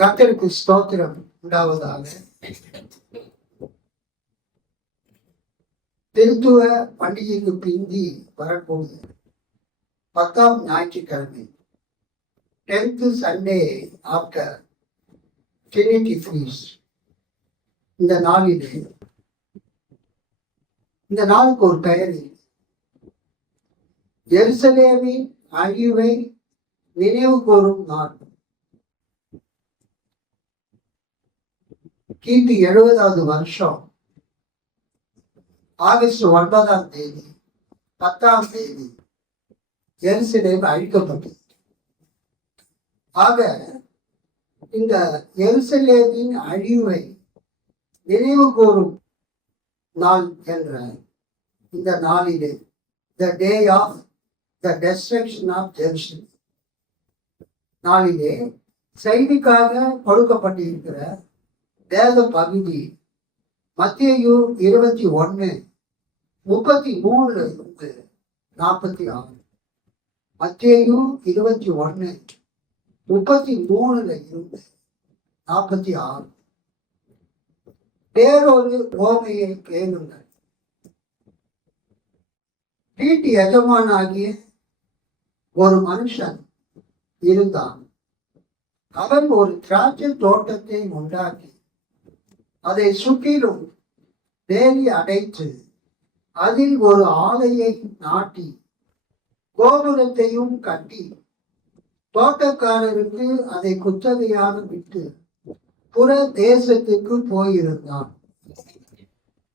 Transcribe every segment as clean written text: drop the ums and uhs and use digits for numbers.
கர்த்தருக்கு ஸ்தோத்திரம் உண்டாவதாக. திருத்துவ பண்டிகைக்கு பிந்தி வரக்கூடிய 10ஆம் ஞாயிற்றுக்கிழமை, 10th Sunday after Trinity Feast, இந்த நாளிலே இந்த நாளுக்கு ஒரு பெயர், எருசலேமின் அழிவை நினைவு கூறும் நாள். கிபி 70வது வருஷம் ஆகஸ்ட் 9ஆம் தேதி 10ஆம் தேதி எருசலேம் அழிக்கப்பட்டது. ஆக இந்த எருசலேமின் அழிவை நினைவு கூறும் நாள் என்ற இந்த நாளிலே, the day of the destruction of Jerusalem நாளிலே செய்திக்காக கொடுக்கப்பட்டிருக்கிற வேத பகுதி மத்தேயு 21:33 இருந்து 46. மத்தேயு 21:33 இருந்து 46. வேறொரு ஓமையை கேளுங்கள். வீட்டு எஜமானாகிய ஒரு மனுஷன் இருந்தான். அவன் ஒரு திராட்சை தோட்டத்தை உண்டாக்கி அதை சுற்றிலும் வேலி அடைத்து அதில் ஒரு ஆலையை நாட்டி கோபுரத்தையும் கட்டி தோட்டக்காரருக்கு அதை குத்தகையாக விட்டு புற தேசத்துக்கு போயிருந்தான்.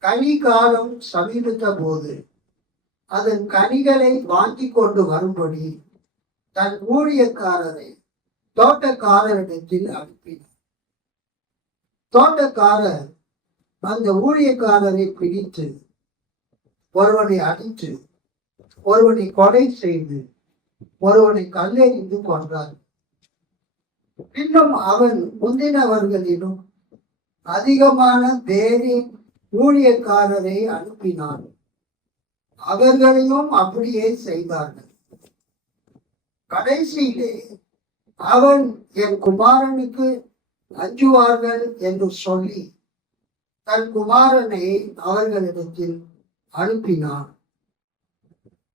கனி காலம் சமீபித்த போது அதன் கனிகளை வாங்கி கொண்டு வரும்படி தன் ஊழியக்காரரை தோட்டக்காரரிடத்தில் அனுப்பினார். தோட்டக்காரர் அந்த ஊழியக்காரரை பிடித்து ஒருவனை அடித்து, ஒருவனை கொலை செய்து, ஒருவனை கல்லெறிந்து கொன்றார். இன்னும் அவன் முந்தினவர்களிலும் அதிகமான வேறு ஊழியக்காரரை அனுப்பினான். அவர்களையும் அப்படியே செய்தார்கள். கடைசியிலே அவன் என் குமாரனுக்கு அஞ்சுவார்கள் என்று சொல்லி தன் குமாரனை அவர்களிடத்தில் அனுப்பினான்.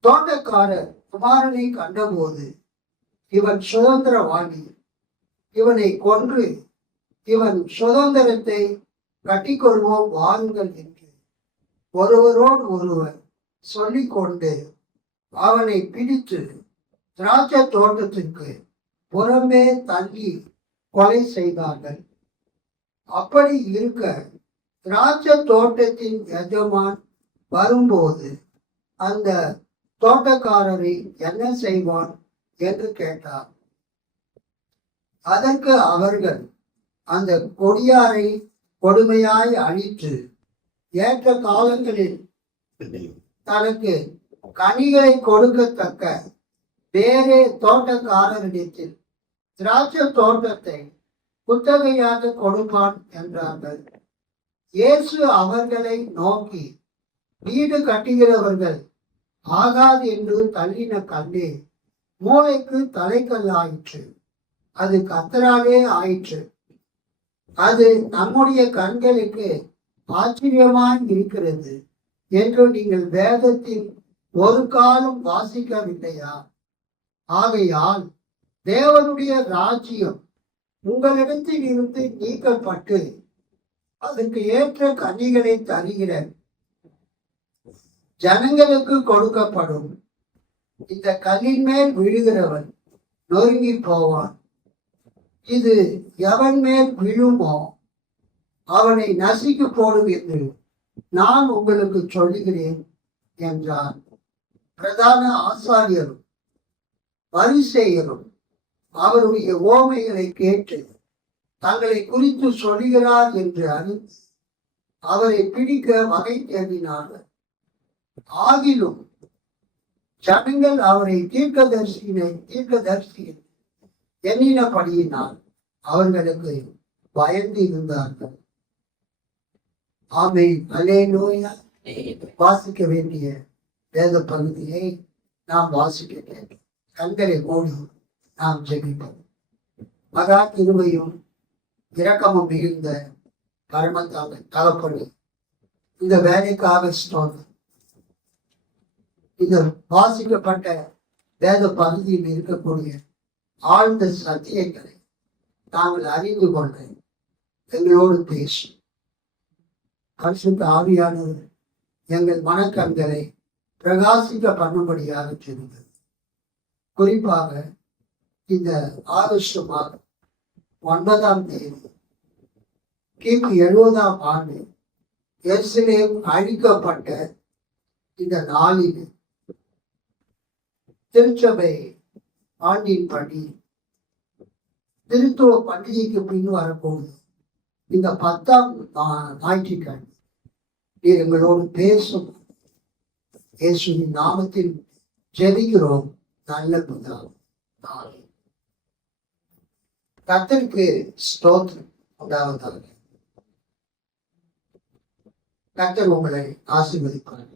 தோட்டக்காரர் குமாரனை கண்டபோது, இவன் சுதந்திரவாளி, இவனை கொன்று இவன் சுதந்திரத்தை கட்டிக்கொள்வோம் வாருங்கள் என்று ஒருவரோடு ஒருவர் சொல்லிக்கொண்டு அவனை பிடித்து திராட்சை தோட்டத்திற்கு புறமே தள்ளி கொலை செய்தார்கள். அப்படி இருக்க திராட்சை தோட்டத்தின் எஜமான் வரும்போது அந்த தோட்டக்காரரை என்ன செய்வான் என்று கேட்டார். அதற்கு அவர்கள் அந்த கொடியாரை கொடுமையாய் அழித்து ஏற்ற காலங்களில் தனக்கு கனிகளை கொடுக்கத்தக்க வேறே தோட்டக்காரரிடத்தில் திராட்சை தோட்டத்தை குத்தகையாக கொடுப்பான் என்றார்கள். இயேசு அவர்களை நோக்கி, வீடு கட்டுகிறவர்கள் ஆகாது என்று தள்ளின கல்லே மூளைக்கு தலைக்கல்லாயிற்று. அது கர்த்தராலே ஆயிற்று. அது நம்முடைய கண்களுக்கு ஆச்சரியமாய் இருக்கிறது என்று நீங்கள் வேதத்தில் ஒரு காலம் வாசிக்கவில்லையா? ஆகையால் தேவனுடைய ராஜ்யம் உங்களிடத்தில் இருந்து நீக்கப்பட்டு அதற்கு ஏற்ற கனிகளை தருகிற ஜனங்களுக்கு கொடுக்கப்படும். இந்த கல்லின் மேல் விழுகிறவன் நொறுங்கி போவான். இது எவன் மேல் விழுமோ அவனை நசுக்கி போடும் என்று நான் உங்களுக்கு சொல்லுகிறேன் என்றார். பிரதான ஆசாரியரும் பரிசேயரும் அவருடைய ஓமைகளை கேட்டு தங்களை குறித்து சொல்லுகிறார் என்று அறிந்து அவரை பிடிக்க வகை தேடினார்கள். ஆகிலும் ஜனங்கள் அவரை தீர்க்கதரிசி எண்ணினபடியினால் அவர்களுக்கு பயந்து இருந்தார்கள். ஆமென், அல்லேலூயா. வாசிக்க வேண்டிய வேத பகுதியை நாம் வாசிக்க வேண்டும். கண்களை மூடி நாம் ஜெபிப்போம். மகா கிருபையும் இரக்கமும் மிகுந்த பரமத்தாக தகப்படு, இந்த வேலைக்காக ஸ்தோத்திரம். இந்த வாசிக்கப்பட்ட வேத பகுதியில் இருக்கக்கூடிய ஆழ்ந்த சத்தியங்களை நாங்கள் அறிந்து கொள்ள எங்களோடு பேசும். பரிசுத்த ஆவியானவர் எங்கள் மனக்கண்களை பிரகாசிக்க பண்ணும்படியாக செய்தது. குறிப்பாக இந்த ஆகஸ்ட் மாதம் 9ஆம் தேதி கிமு 70ஆம் ஆண்டு எருசலேம் அழிக்கப்பட்ட இந்த நாளில் திருச்சபை ஆண்டின் படி திருத்துவ பண்டிகைக்கு பின் வரப்போகுது. இந்த 10ஆம் ஞாயிற்றுக்கிழமை நீர் எங்களோடு பேசும். இயேசுவின் நாமத்தில் ஜெபிக்கிறோம் நல்ல பிதாவே. கர்த்தருக்கு ஸ்தோத்திரம் உண்டாவதாக. கர்த்தர் உங்களை ஆசீர்வதிப்பார்.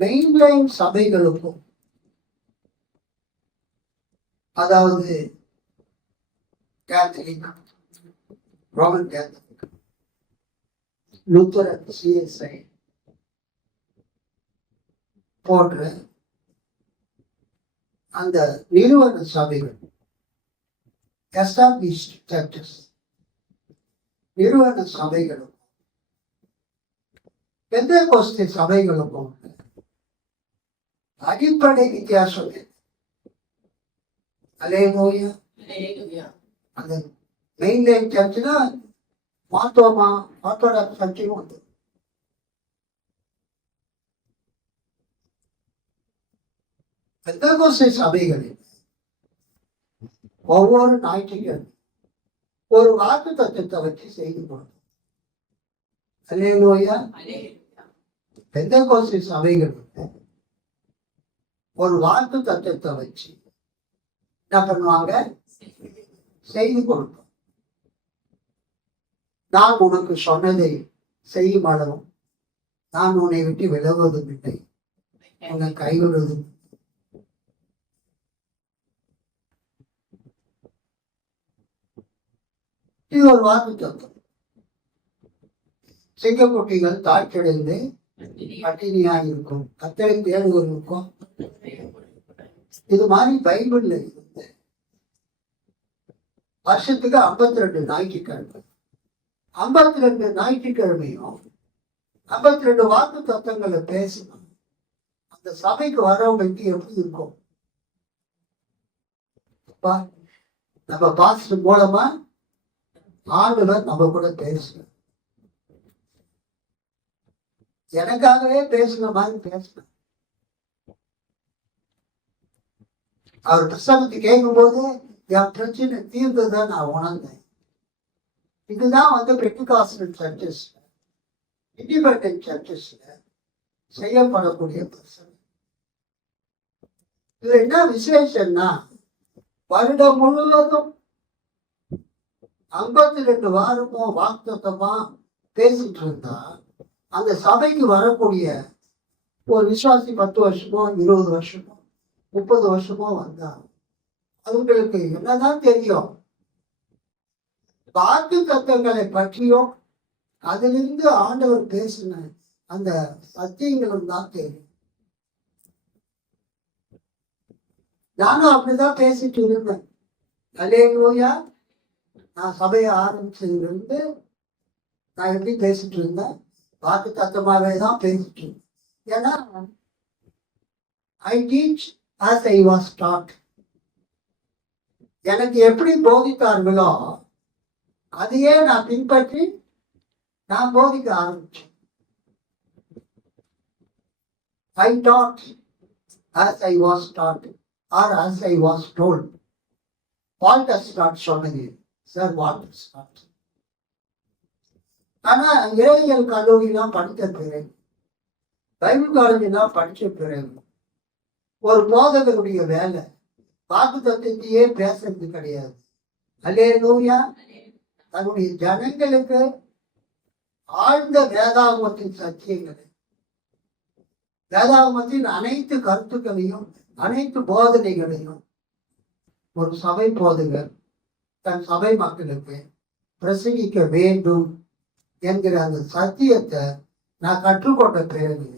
மெயின்லைன் சபைகளுக்கும், அதாவது Catholic, Roman Catholic, Lutheran, CSI போன்ற அந்த நிறுவன சபைகள், எஸ்டாப்ளிஷ்ட் சர்ச்சஸ், நிறுவன சபைகளும் பெந்தெகோஸ்தே சபைகளுக்கும் அடிப்படை வித்தியாசம். அல்லேலூயா. அந்த மெயின்லைன் சர்ச்சுனா மாத்தோமா ஆர்த்தோடாக்ஸ் சர்ச்சையும் வந்து பெந்தெகோஸ்தே சபைகளில் ஒவ்வொரு ஞாயிற்றுக்கிழமை ஒரு வாக்கு தத்துவத்தை வச்சு செய்து கொடுக்கும். அல்லேலூயா. பெந்தெகோஸ்தே சபைகளுக்கு ஒரு வாக்கு தத்துவத்தை வச்சு என்ன பண்ணுவாங்க? செய்து கொடுப்போம். நான் உனக்கு சொன்னதை செய்யும் அளவும் நான் உன்னை விட்டு விலகுவதும் இல்லை, உன்னை கைவிடுவதும். இது ஒரு வாக்கு தத்துவம். சிங்கக்குட்டிகள் தாய்ச்சடைந்து பட்டினியாக இருக்கும், கத்தரை தேடுவதற்கும். இது மாதிரி பைபிள்ல இருந்து வருஷத்துக்கு 52 ஞாயிற்றுக்கிழமை, 52 ஞாயிற்றுக்கிழமையும் 52 வாக்கு தத்துவங்களை பேசணும். அந்த சபைக்கு வரவங்களுக்கு எப்படி இருக்கும்? நம்ம பாஸ்டர் மூலமா ஆண்டவர் நம்ம கூட பேசணும். எனக்காகவே பேசுன மாதிரி பேசணும். அவர் பிரசங்கத்தை கேட்கும் போது என் பிரச்சனை தீர்ந்ததான் நான் உணர்ந்தேன். இதுதான் வந்து பெண்டிகாஸ்டல் சர்ச்சஸ், இண்டிபெண்டன்ட் சர்ச்சஸ்ல செய்யப்படக்கூடிய பிரசங்கம். இது என்ன விசேஷம்னா, வருடம் முழுவதும் 52 வாரமோ வாக்குத்தத்தமா பேசிட்டு இருந்தா அந்த சபைக்கு வரக்கூடிய ஒரு விசுவாசி 10 வருஷமோ 20 வருஷமோ 30 வருஷமோ வந்தா அவங்களுக்கு என்னதான் தெரியும்? வாக்கு தத்துவங்களை பற்றியும் அதிலிருந்து ஆண்டவர் பேசின அந்த சத்தியங்களும் தான் தெரியும். நானும் அப்படிதான் பேசிட்டு இருந்தேன். அல்லேலூயா. நான் சபையை ஆரம்பிச்சதுலேருந்து நான் எப்படி பேசிட்டு இருந்தேன்? வாக்கு தத்துவமாவே தான் பேசிட்டு இருந்தேன். ஏன்னா I teach as I was taught. எனக்கு எப்படி போதித்தார்களோ அதையே நான் பின்பற்றி நான் போதிக்க ஆரம்பிச்சேன். I taught as I was taught or as I was told. Paul does not சொன்னது. Sir, what is not? ஆனா இறையியல் கல்லூரிலாம் படித்த பிறகு, பைபிள் காலேஜெல்லாம் படிச்ச பிறகு ஒரு போதகருடைய வேலை வாக்கு தத்துவத்தையே பேசுறது கிடையாது. அல்லேலூயா. தன்னுடைய ஜனங்களுக்கு ஆழ்ந்த வேதாகமத்தின் சத்தியங்களை, வேதாகமத்தின் அனைத்து கருத்துக்களையும் அனைத்து போதனைகளையும் ஒரு சபை போதகர் தன் சபை மக்களுக்கு பிரசங்கிக்க வேண்டும் என்கிற அந்த சத்தியத்தை நான் கற்றுக்கொண்ட பிறகு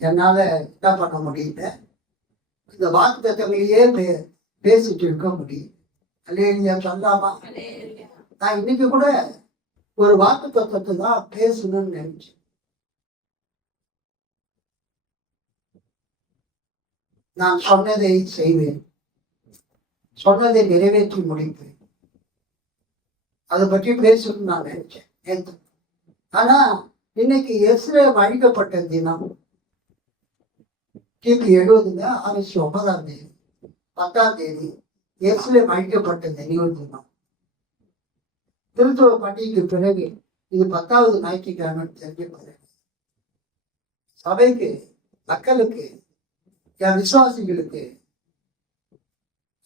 என்னால என்ன பண்ண முடியல, இந்த வாக்குத்தத்தங்களையே பேசிட்டு இருக்க முடியும். அல்லேலூயா சொல்லாமா? நான் இன்னைக்கு கூட ஒரு வாக்குத்தத்தத்தை தான் பேசணும்னு நினைச்சேன். நான் சொன்னதை செய்வேன், சொன்னதை நிறைவேற்றி முடிப்பேன். அதை பற்றி பேசணும்னு நான் நினைச்சேன். ஆனா இன்னைக்கு எஸ்ரேல் அழிக்கப்பட்ட தினம் கிபி 70 ஆகஸ்ட் 9ஆம் தேதி 10ஆம் தேதி எஸ்ரேல் அழிக்கப்பட்ட நினைவு தினம். திருத்துவ பண்டிகைக்கு பிறகு இது 10வது ஞாயிற்றுக்கிழமை தெரிஞ்ச பிறகு சபைக்கு, மக்களுக்கு, என் விசுவாசிகளுக்கு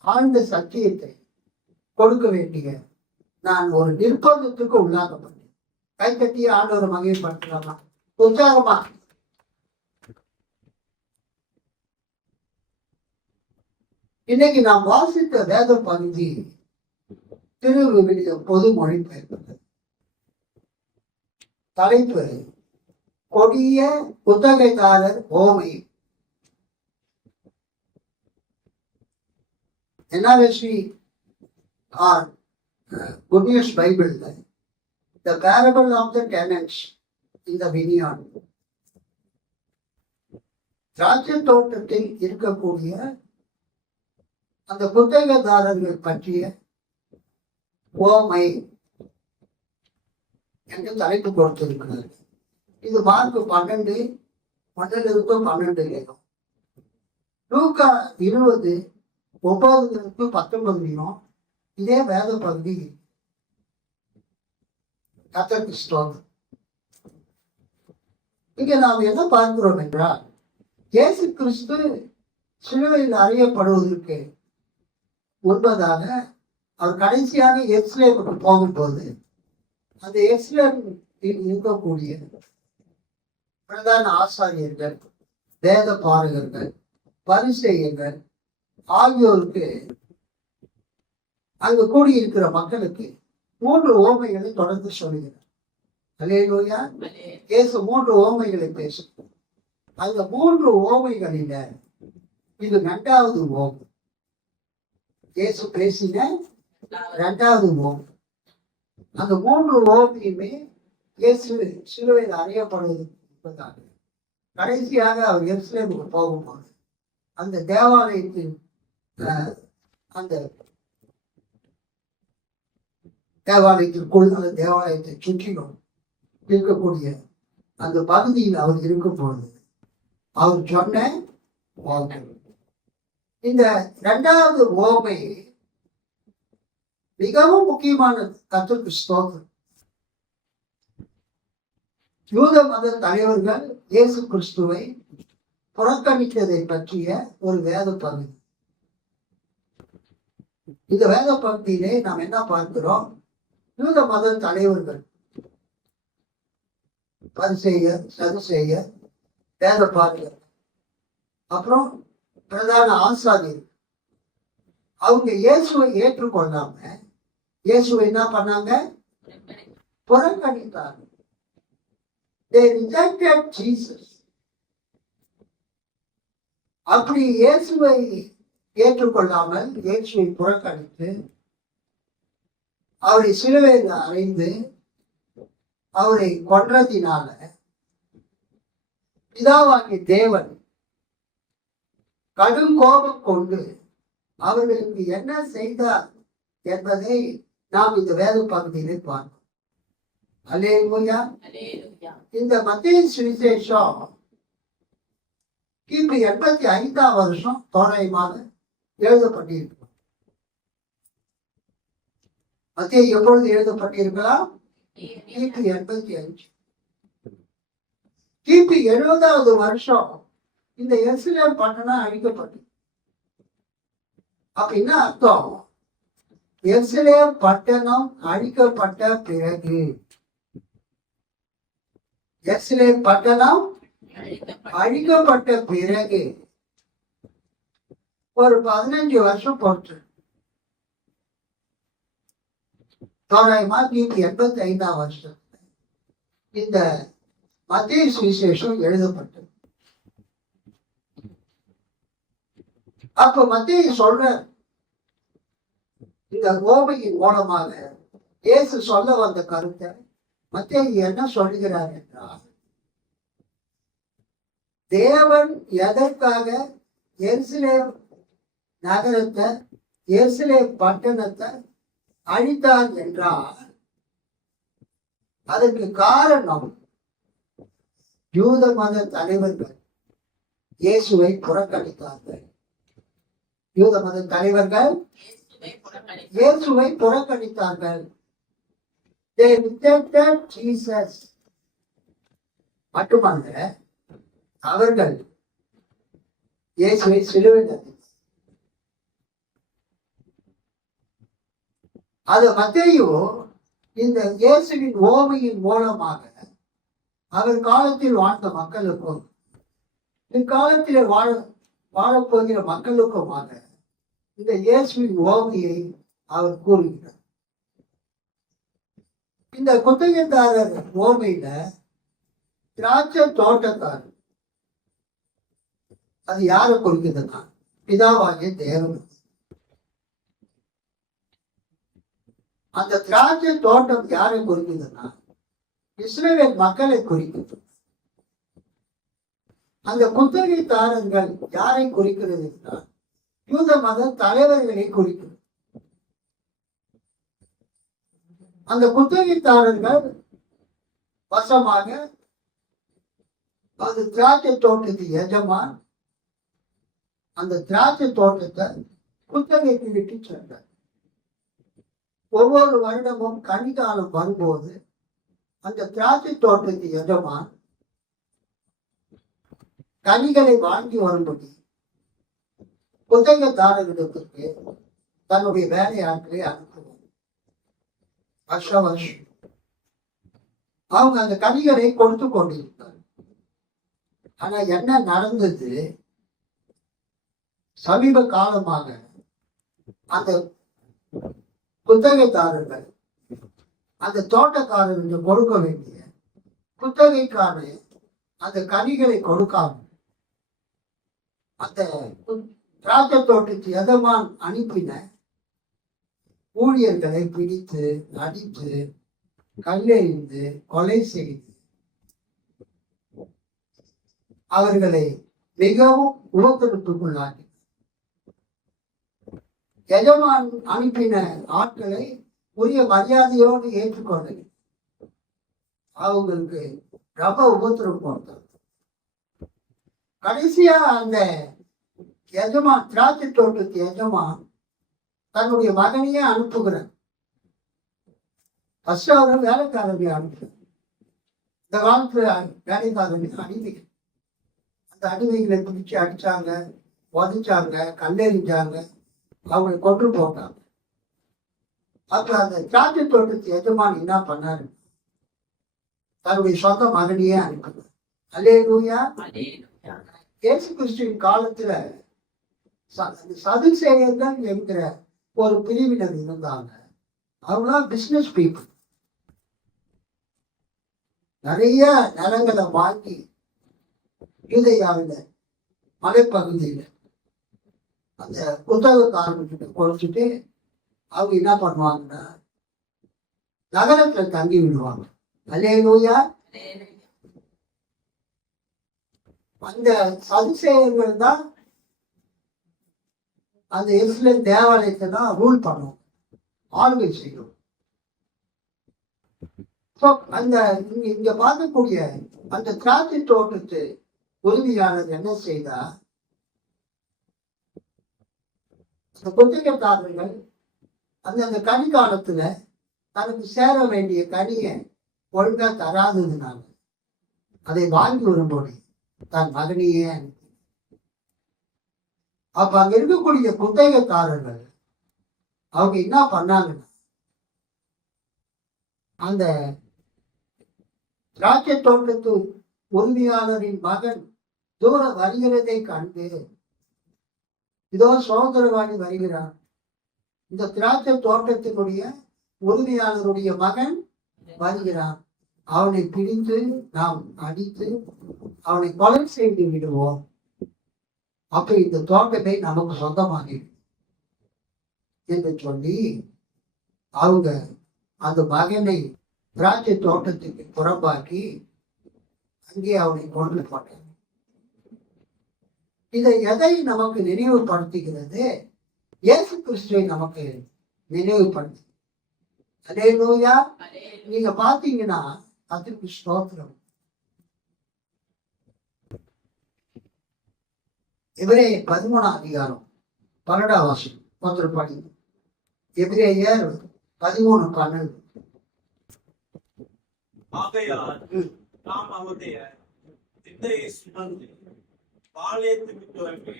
ஆழ்ந்த சத்தியத்தை கொடுக்க வேண்டிய நான் ஒரு நிர்பந்தத்துக்கு உள்ளாக்கப்பட்டேன். கைத்தட்டி ஆண்டவர் மகிழ்ப்படுத்தலாமா? உற்சாகமா? இன்னைக்கு நாம் வாசித்த வேத பகுதி திருவிவிலியம் பொது மொழிபெயர்ப்பு. தலைப்பு கொடிய குத்தகைதாரர் ஓமை. NRSV or Good News Bible, the parable of the tenants in the vineyard. திராட்சை தோட்டத்தில் இருக்கக்கூடிய அந்த குத்தகைதாரர்கள் பற்றிய ஓமை என்று தலைப்பு கொடுத்திருக்கிறார். இது மார்க் 12 12 லூக்கா 20 9 19 இதே வேத பகுதி. கர்த்தருக்கு ஸ்தோத்திரம். இங்க நாம் என்ன பார்க்கிறோம் என்றால், இயேசு கிறிஸ்து சிலுவையில் அறியப்படுவதற்கு முன்பதாக அவர் கடைசியாக எருசலேமுக்கு போகும்போது அந்த எருசலேமில் இருக்கக்கூடிய பிரதான ஆசாரியர்கள், வேத பாரகர்கள், பரிசேயர்கள் ஆகியோருக்கு, அங்கு கூடியிருக்கிற மக்களுக்கு 3 ஓமைகளை தொடர்ந்து சொல்கிறார். அல்லேலூயா. இயேசு 3 ஓமைகளை பேசுகிறார். அந்த 3 ஓமைகளில இது 2வது ஓமை. இயேசு பேசின 2வது ஓமை. அந்த 3 ஓமையுமே இயேசு சிலுவையில் அறியப்படுவதற்கு கடைசியாக அவர் எருசலேமுக்கு போகும்போது அந்த தேவாலயத்தின் அந்த தேவாலயத்திற்குள் அந்த தேவாலயத்தை சுற்றிலும் இருக்கக்கூடிய அந்த பகுதியில் அவர் இருக்கும் பொழுது அவர் சொன்ன வாக்கு. இந்த 2வது ஓமை மிகவும் முக்கியமானது. கர்த்தருக்கு ஸ்தோத்திரம். யூத மத தலைவர்கள் இயேசு கிறிஸ்துவை புறக்கணித்ததை பற்றிய ஒரு வேத பகுதி. இந்த வேத பகுதியிலே நாம் என்ன பார்க்கிறோம்? யூத மத தலைவர்கள், பரிசேயர், சதுசேயர், வேத பாரகர், அப்புறம் பிரதான ஆசாரியர், அவங்க இயேசுவை ஏற்றுக்கொள்ளாம இயேசுவை என்ன பண்ணாங்க? புறக்கணித்தாங்க. They rejected Jesus. அப்படி இயேசுவை ஏற்றுக்கொள்ளாமல் இயேசுவை புறக்கணித்து அவரை சிலுவையில் அறைந்து அவரை கொன்றதினால பிதாவாகிய தேவன் கடும் கோபம் கொண்டு அவர்களுக்கு என்ன செய்தார் என்பதை நாம் இந்த வேத பகுதியிலே பார்ப்போம். அல்லேலூயா. இந்த மத்தேயு சுவிசேஷம் கிபி 85ஆம் வருஷம் தோராயமாக எழுதப்பட்டிருக்கு. மத்தேயு எப்பொழுது எழுதப்பட்டிருக்கலாம்? கிபி 85. கிபி 70வது வருஷம் இந்த எருசலேம் பட்டணம் அழிக்கப்பட்டது. அப்ப என்ன அர்த்தம்? எருசலேம் பட்டணம் அழிக்கப்பட்ட பிறகு எருசலேம் பட்டணம் அழிக்கப்பட்ட பிறகு ஒரு 15 வருஷம் போச்சு. தோராயமா கிபி 85ஆம் வருஷம் இந்த மத்தேயு சுவிசேஷம் எழுதப்பட்டது. அப்ப மத்தேயு சொல்ற இந்த ஓமையின் மூலமாக இயேசு சொல்ல வந்த கருத்தை மத்தேயு என்ன சொல்லுகிறார் என்றால், தேவன் எதற்காக எருசலேம் நகரத்தை, எருசலேம் பட்டணத்தை அழித்தார் என்றால் அதற்கு காரணம் யூத மத தலைவர்கள் இயேசுவை புறக்கணித்தார்கள். யூத மத தலைவர்கள் இயேசுவை புறக்கணித்தார்கள். They rejected Jesus. மட்டுமல்ல, அவர்கள் இயேசுவை சிலுவையில் அது மத்தேயு இந்த இயேசுவின் ஓமையின் மூலமாக அவர் காலத்தில் வாழ்ந்த மக்களுக்கும் இக்காலத்தில் வாழப்போகிற மக்களுக்குமாக இந்த இயேசுவின் ஓமையை அவர் கூறுகிறார். இந்த குத்தகைதாரர் ஓமையில திராட்சை தோட்டக்காரர் அது யாரை குறிக்குதுன்னா பிதாவாகிய தேவன். அந்த திராட்சை தோட்டம் யாரை குறிக்குதுன்னா இஸ்ரவேல் மக்களை குறிக்குது. அந்த குத்தகைதாரர்கள் யாரை குறிக்கிறது என்றால் யூத மத தலைவர்களை குறிக்கிறது. அந்த குத்தகைதாரர்கள் வசமாக அந்த திராட்சை தோட்டத்து எஜமான் அந்த திராட்சை தோட்டத்தை குத்தகைக்கு விட்டு சென்றார். ஒவ்வொரு வருடமும் கனிகாலம் வரும்போது அந்த திராட்சை தோட்டத்து எஜமான் கனிகளை வாங்கி வரும்படி குத்தகைதாரர்களுக்கு தன்னுடைய வேலையாட்களை அனுப்புவார். வருஷம் வருஷம் அவங்க அந்த கனிகளை கொடுத்து கொண்டிருந்தார். ஆனா என்ன நடந்தது, சமீப காலமாக அந்த குத்தகைதாரர்கள் அந்த தோட்டக்காரருக்கு கொடுக்க வேண்டிய குத்தகைக்காரர் அந்த கனிகளை கொடுக்காம அந்த திராட்சை தோட்டத்து எஜமான் அனுப்பின ஊழியர்களை பிடித்து அடித்து கல்லெறிந்து கொலை செய்து அவர்களை மிகவும் உபத்திரத்துக்குள்ளாக்கி எஜமான் அனுப்பின ஆட்களை உரிய மரியாதையோடு ஏற்றுக்கொண்டு அவங்களுக்கு ரொம்ப உபத்திரம் போட்டார். கடைசியா அந்த எஜமான் திராட்சை தோட்டத்து எஜமான் தன்னுடைய மகனையே அனுப்புகிறார். ஃபர்ஸ்ட் அவர் வேலைக்காரர்களை அனுப்புகிறார். இந்த காலத்துல வேலைக்காரர்கள் அடிமைகள். அந்த அடிமைகளை பிடிச்சு அடிச்சாங்க, உதைச்சாங்க, கல்லெறிஞ்சாங்க, அவங்களை கொன்று போட்டாங்க. அப்ப அந்த திராட்சை தோட்டத்து எஜமான் என்ன பண்ணாரு, தன்னுடைய சொந்த மகனையே அனுப்புகிறார். அல்லேலூயா. இயேசு கிறிஸ்துவின் காலத்துல சதுசேயர்கள் என்கிற ஒரு பிரிவினர் இருந்தாங்க. அவங்களாம் பிசினஸ் பீப்புள். நிறைய நிலங்களை வாங்கி யூதேயாவில் மலைப்பகுதியில் அந்த குத்தகைக்காரர்கிட்ட கொடுத்துட்டு அவங்க என்ன பண்ணுவாங்கன்னா நகரத்துல தங்கி விடுவாங்க. அல்லேலூயா. அந்த சதுசேயர்கள் தான் அந்த எருசலேம் தேவாலயத்தை தான் ரூல் பண்ணும், ஆளுகை செய்யும். அந்த இங்க பார்க்கக்கூடிய அந்த திராட்சை தோட்டத்து உரிமையாளர் என்ன செய்தா, அந்த குத்தகைக்காரர்கள் அந்த கனி காலத்துல தனக்கு சேர வேண்டிய கனியை ஒழுங்கா தராததுனால அதை வாங்கி வரும்போது தன் மகனையே அனுப்பி, அப்ப அங்க இருக்கக்கூடிய குத்தகைக்காரர்கள் அவங்க என்ன பண்ணாங்கன்னா அந்த திராட்சை தோட்டத்து உரிமையாளரின் மகன் தூர வருகிறதை கண்டு, இதோ சோதரவாணி வருகிறான். இந்த திராட்சை தோட்டத்தினுடைய உரிமையாளருடைய மகன் வருகிறான். அவனை பிடித்து நாம் அடித்து அவனை கொலை செய்து விடுவோம். அப்ப இந்த தோட்டத்தை நமக்கு சொந்தமாகிடும் என்று சொல்லி அவங்க அந்த மகனை திராட்சை தோட்டத்துக்கு புறம்பாக்கி அங்கே அவனை கொண்டு போட்டார். இதை எதை நமக்கு நினைவுபடுத்துகிறது? இயேசு கிறிஸ்துவை நமக்கு நினைவுபடுத்து. அல்லேலூயா. நீங்க பாத்தீங்கன்னா அதற்கு ஸ்தோத்திரம். எபிரேயர் 13ஆம் அதிகாரம் 12ஆம் வசனம் ஒருத்தர் படிங்க. எபிரேயர் 13:12. ஆகையால் நாம் அவருடைய சிந்தையை சுமந்து பாளையத்துக்கு துவங்கி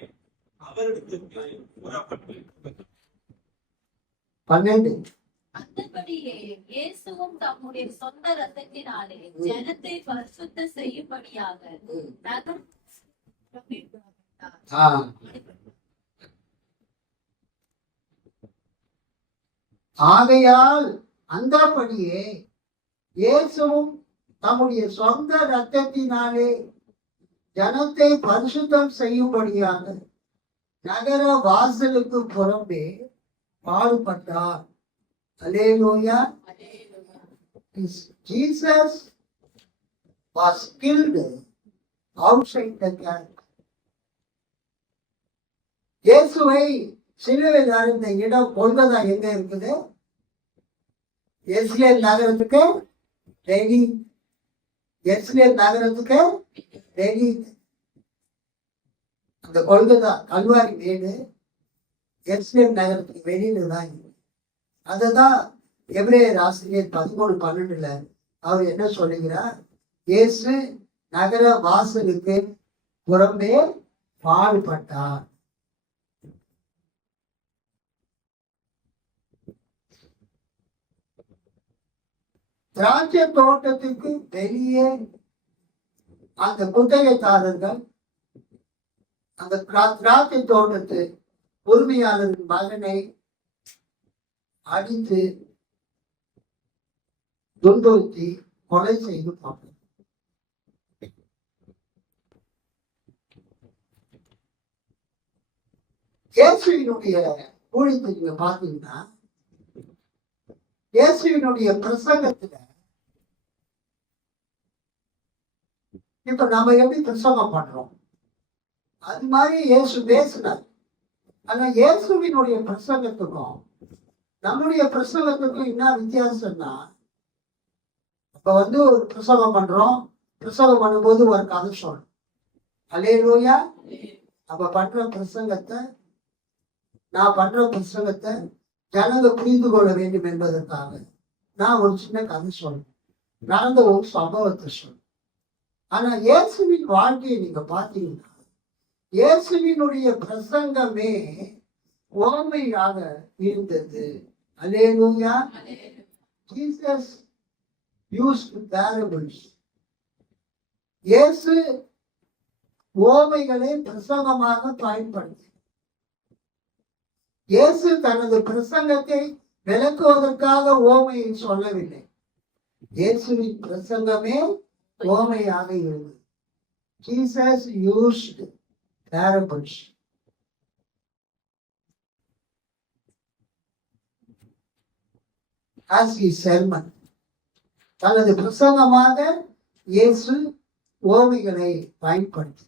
அவரிடத்திற்கு புறப்பட்டு 12. அந்தபடியே இயேசுவும் தம்முடைய சொந்த ரத்தத்தினாலே ஜனத்தை பரிசுத்த செய்யும்படியாக நகரம் ஆகையால் அந்தபடியே இயேசுவும் தம்முடைய சொந்த ரத்தத்தினாலே ஜனத்தை பரிசுத்தம் செய்யும்படியாக நகர வாசலுக்கு புறம்பே பாடுபட்டார். Hallelujah. Jesus was killed outside the camp. இயேசுவை சிலுவையில் அறைந்த இடம் கொல்கத்தா எங்க இருக்குது? எஸ்ரேல் நகரத்துக்கு டெல்லி. எஸ்ரேல் நகரத்துக்கு டெல்லி. அந்த கொல்கத்தா கல்வாரி வீடு எஸ்ரேல் நகரத்துக்கு வெளியில தான். அதுதான் எபிரேயர் ஆசிரியர் 13:12 அவர் என்ன சொல்லுகிறார்? இயேசு நகர வாசலுக்கு புறம்பே பாடுபட்டார். திராட்சை தோட்டத்துக்கு வெளியே அந்த குத்தகைதாரர்கள் அந்த திராட்சை தோட்டத்து உரிமையாளரின் மகனை அடித்து துன்புறுத்தி கொலை செய்து பார்த்தார். இயேசுவினுடைய ஊழியத்தை நீங்க பாத்தீங்கன்னா இயேசுவினுடைய பிரசங்கத்துல இப்ப நம்ம எப்படி பிரசங்கம் பண்றோம் அது மாதிரி இயேசு பேசினார். ஆனா இயேசுவினுடைய பிரசங்கத்துக்கும் நம்முடைய பிரசங்கத்துக்கும் என்ன வித்தியாசம்னா, இப்ப ஒரு பிரசங்கம் பண்றோம். பிரசங்கம் பண்ணும்போது ஒரு கதை சொல்லணும். அல்லேலூயா. அப்ப பண்ற பிரசங்கத்தை நான் பண்ற பிரசங்கத்தை ஜனங்க புரிந்து கொள்ள வேண்டும் என்பதற்காக நான் ஒரு சின்ன கதை சொல்லணும், நடந்த ஒரு சம்பவத்தை சொல்லணும். ஆனா இயேசுவின் வாழ்க்கையை நீங்க பாத்தீங்கன்னா இயேசுவினுடைய பிரசங்கமே ஓமையாக இருந்தது. Hallelujah. Jesus used parables. இயேசு ஓமைகளை பிரசங்கமாக பயன்படுத்தி இயேசு தனது பிரசங்கத்தை விளக்குவதற்காக ஓமையை சொல்லவில்லை. இயேசுவின் பிரசங்கமே ஓமையாக இருந்தது. Jesus used parables. As his sermon. தனது பிரசங்கமாக இயேசு ஓமைகளை பயன்படுத்தி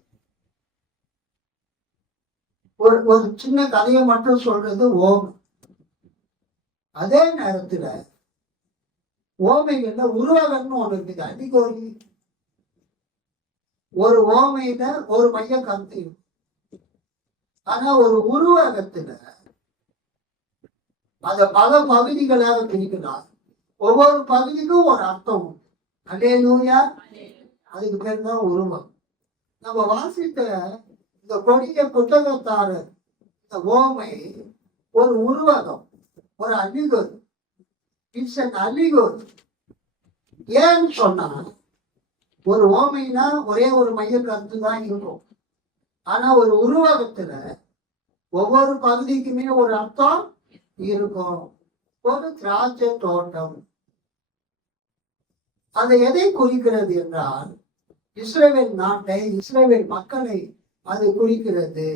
ஒரு சின்ன கதையை மட்டும் சொல்றது ஓமை. அதே நேரத்துல ஓமைகள்ல உருவகம்னு ஒண்ணு இருக்குது. அன்னைக்கு ஒரு ஓமையில ஒரு மைய கருத்து. ஆனா ஒரு உருவகத்துல அத பல பகுதிகளாக பிரிக்கிறார். ஒவ்வொரு பகுதிக்கும் ஒரு அர்த்தம் உண்டு. அல்லேலூயா. அதுக்கு பேர் தான் உருவம். நம்ம வாசித்த இந்த கொடிய புத்தகத்தாரர் இந்த ஓமை ஒரு உருவகம், ஒரு அலிகோர். It's an அலிகோர். ஏன்னு சொன்னா ஒரு ஓமைனா ஒரே ஒரு மைய கருத்து தான் இருக்கும். ஆனா ஒரு உருவகத்துல ஒவ்வொரு பகுதிக்குமே ஒரு அர்த்தம் இருக்கும். ஒரு திராட்சை தோட்டம் அது எதை குறிக்கிறது என்றால் இஸ்ரவேல் நாட்டை, இஸ்ரவேல் மக்களை அது குறிக்கிறது.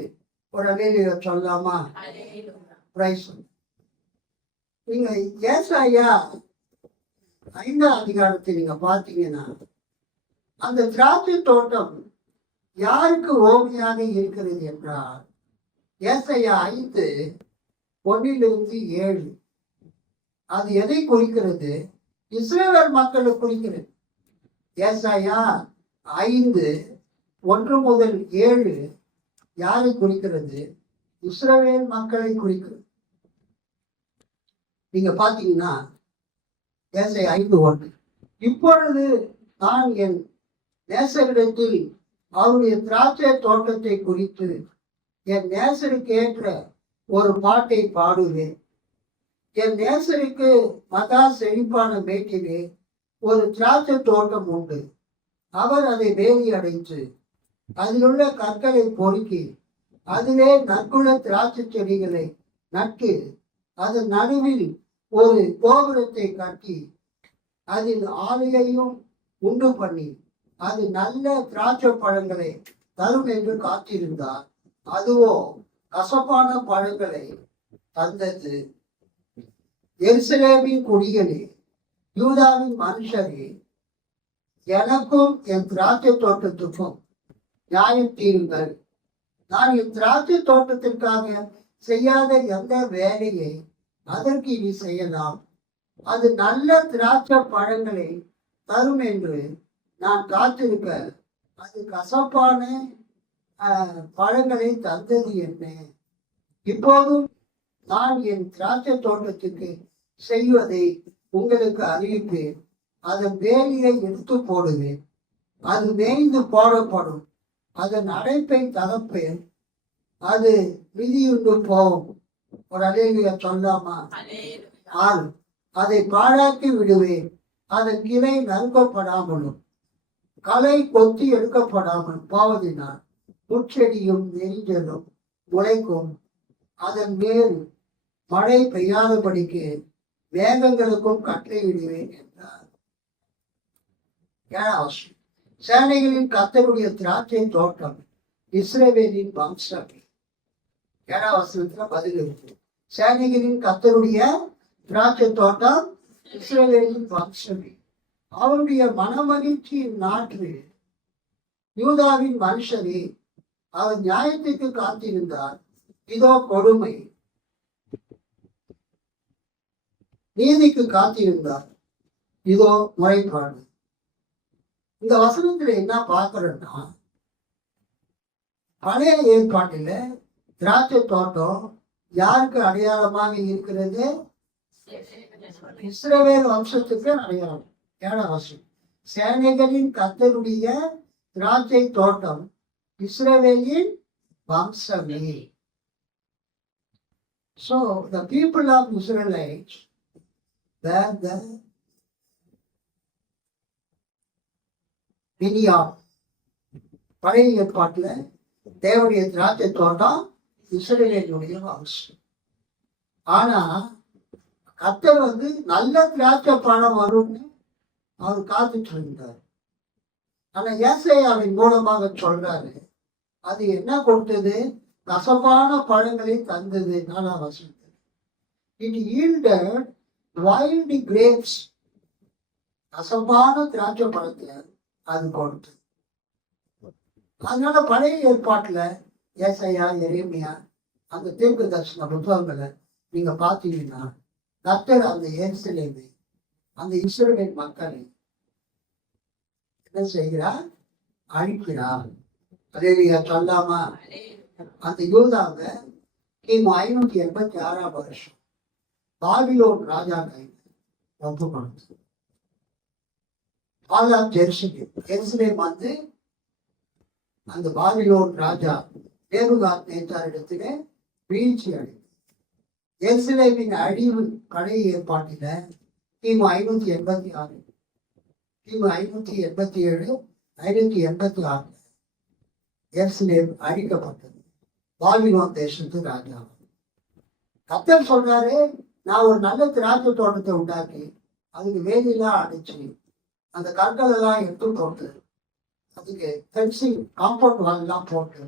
ஒரு அலையில சொல்லலாமா? பிரைஸ். நீங்க ஏசாயா 5ஆம் அதிகாரத்தை நீங்க பார்த்தீங்கன்னா அந்த திராட்சை தோட்டம் யாருக்கு ஓமையாக இருக்கிறது என்றால் ஏசாயா 5:1-7 அது எதை குறிக்கிறது? இஸ்ரவேல் மக்களை குறிக்கிறது. ஏசாயா 5:1-7 யாரை குறிக்கிறது? இஸ்ரவேல் மக்களை குறிக்கிறது. நீங்க பாத்தீங்கன்னா ஏசாயா 5:1 இப்பொழுது நான் என் நேசரிடத்தில் அவருடைய திராட்சை தோட்டத்தை குறித்து என் நேசருக்கு ஏற்ற ஒரு பாட்டை பாடுவேன். என் நேசருக்கு மகா செழிப்பான மேட்டிலே ஒரு திராட்சை தோட்டம் உண்டு. அவர் அதை வேலி அடைத்து அதிலுள்ள கற்களை பொறுக்கி அதிலே நற்குல திராட்சை செடிகளை நட்டு அதன் நடுவில் ஒரு கோபுரத்தை கட்டி அதில் ஆலையையும் உண்டு பண்ணி அது நல்ல திராட்சை பழங்களை தரும் என்று காத்திருந்தார். அதுவோ கசப்பான பழங்களை தந்தது. எருசலேமின் குடிகளே, யூதாவின் மனுஷரே, எனக்கும் என் திராட்சை தோட்டத்துக்கும் நியாயம் தீருங்கள். நான் என் திராட்சை தோட்டத்திற்காக செய்யாத எந்த வேலையை அதற்கு இனி செய்யலாம். அது நல்ல திராட்சை பழங்களை தரும் என்று நான் காத்திருக்க அது கசப்பான பழங்களை தந்தது என்ன? இப்போதும் நான் என் திராட்சை தோட்டத்துக்கு செய்வதை உங்களுக்கு அறிவிப்பேன். அதன் வேலியை எடுத்து போடுவேன். அது மேய்ந்து போடப்படும். அதன் அடைப்பை தகப்பேன். அது விதியுண்டு போகும். ஒரு அலேலுயா சொல்லாமா? அதை பாழாக்கி விடுவேன். அதன் கிளை நறுக்கப்படாமலும் களை கொத்தி எடுக்கப்படாமல் போவதினால் முச்செடியும் நெறிஞ்சலும் முளைக்கும். அதன் மேல் மழை பெய்யாதபடிக்கு மேகங்களுக்கும் கட்டளையிடுவேன் என்றார். சேனைகளின் கர்த்தருடைய திராட்சை தோட்டம் இஸ்ரவேலின் வம்சம். 7ஆம் வசனத்துல பதில் இருக்கு. சேனைகளின் கர்த்தருடைய திராட்சை தோட்டம் இஸ்ரவேலின் வம்சமே. அவருடைய மனமகிழ்ச்சியின் நாற்று யூதாவின் மனுஷரே, அவர் நியாயத்துக்கு காத்திருந்தார். இதோ கொடுமை. நீதிக்கு காத்திருந்தார். இதோ முறைப்பாடு. இந்த வசனத்துல என்ன பார்க்கிறோம்னா, பழைய ஏற்பாட்டில திராட்சை தோட்டம் யாருக்கு அடையாளமாக இருக்கிறது? இஸ்ரவேல் வம்சத்துக்கு அடையாளம். 7ஆம் வசனம், சேனைகளின் கர்த்தருடைய திராட்சை தோட்டம் இஸ்ரவேலின் வம்சமே. So the people of Israelites were the vineyard. பழைய ஏற்பாட்டுல தேவனுடைய திராட்சை தோட்டம் இஸ்ரவேலுடைய வம்சம். ஆனா கர்த்தர் நல்ல திராட்சை பழம் வரும்னு அவர் காத்துட்டு இருந்தார். ஆனா ஏசாயாவின் மூலமாக சொல்றாரு, அது என்ன கொடுத்தது? கசப்பான பழங்களை தந்தது. 4ஆம் வசனத்தில், it yielded wild grapes. கசப்பான திராட்சை பழத்தை அது கொடுத்தது. அதனால பழைய ஏற்பாட்டுல ஏசாயா, எரேமியா அந்த தீர்க்க தரிசன புத்தகங்களை நீங்க பார்த்தீங்கன்னா கர்த்தர் அந்த எருசலேமை, அந்த இஸ்ரவேல் மக்களை என்ன செய்கிறார்? அழிக்கிறார். அல்லேலூயா சொல்லாமா? அந்த யூதாவை கிமு 586ஆம் வருஷம் பாபிலோன் ராஜா ஒப்பு கொடுத்து எருசலேம் அந்த பாபிலோன் ராஜா நேபுகாத் நேச்சார் இடத்துல வீழ்ச்சி அடைந்தது. எருசலேமின் அழிவு பழைய ஏற்பாட்டில கிமு 586, கிமு 587 586 எருசலேம் அழிக்கப்பட்டது. பாபிலோன் தேசத்து ராஜா. கர்த்தர் சொல்றாரு, நான் ஒரு நல்ல திராட்சை தோட்டத்தை உண்டாக்கி அதுக்கு வேலியெல்லாம் அடிச்சு அந்த கற்கள் எல்லாம் எடுத்து போட்டு அதுக்கு ஃபென்சிங் காம்பவுண்ட் வால்லாம் போட்டு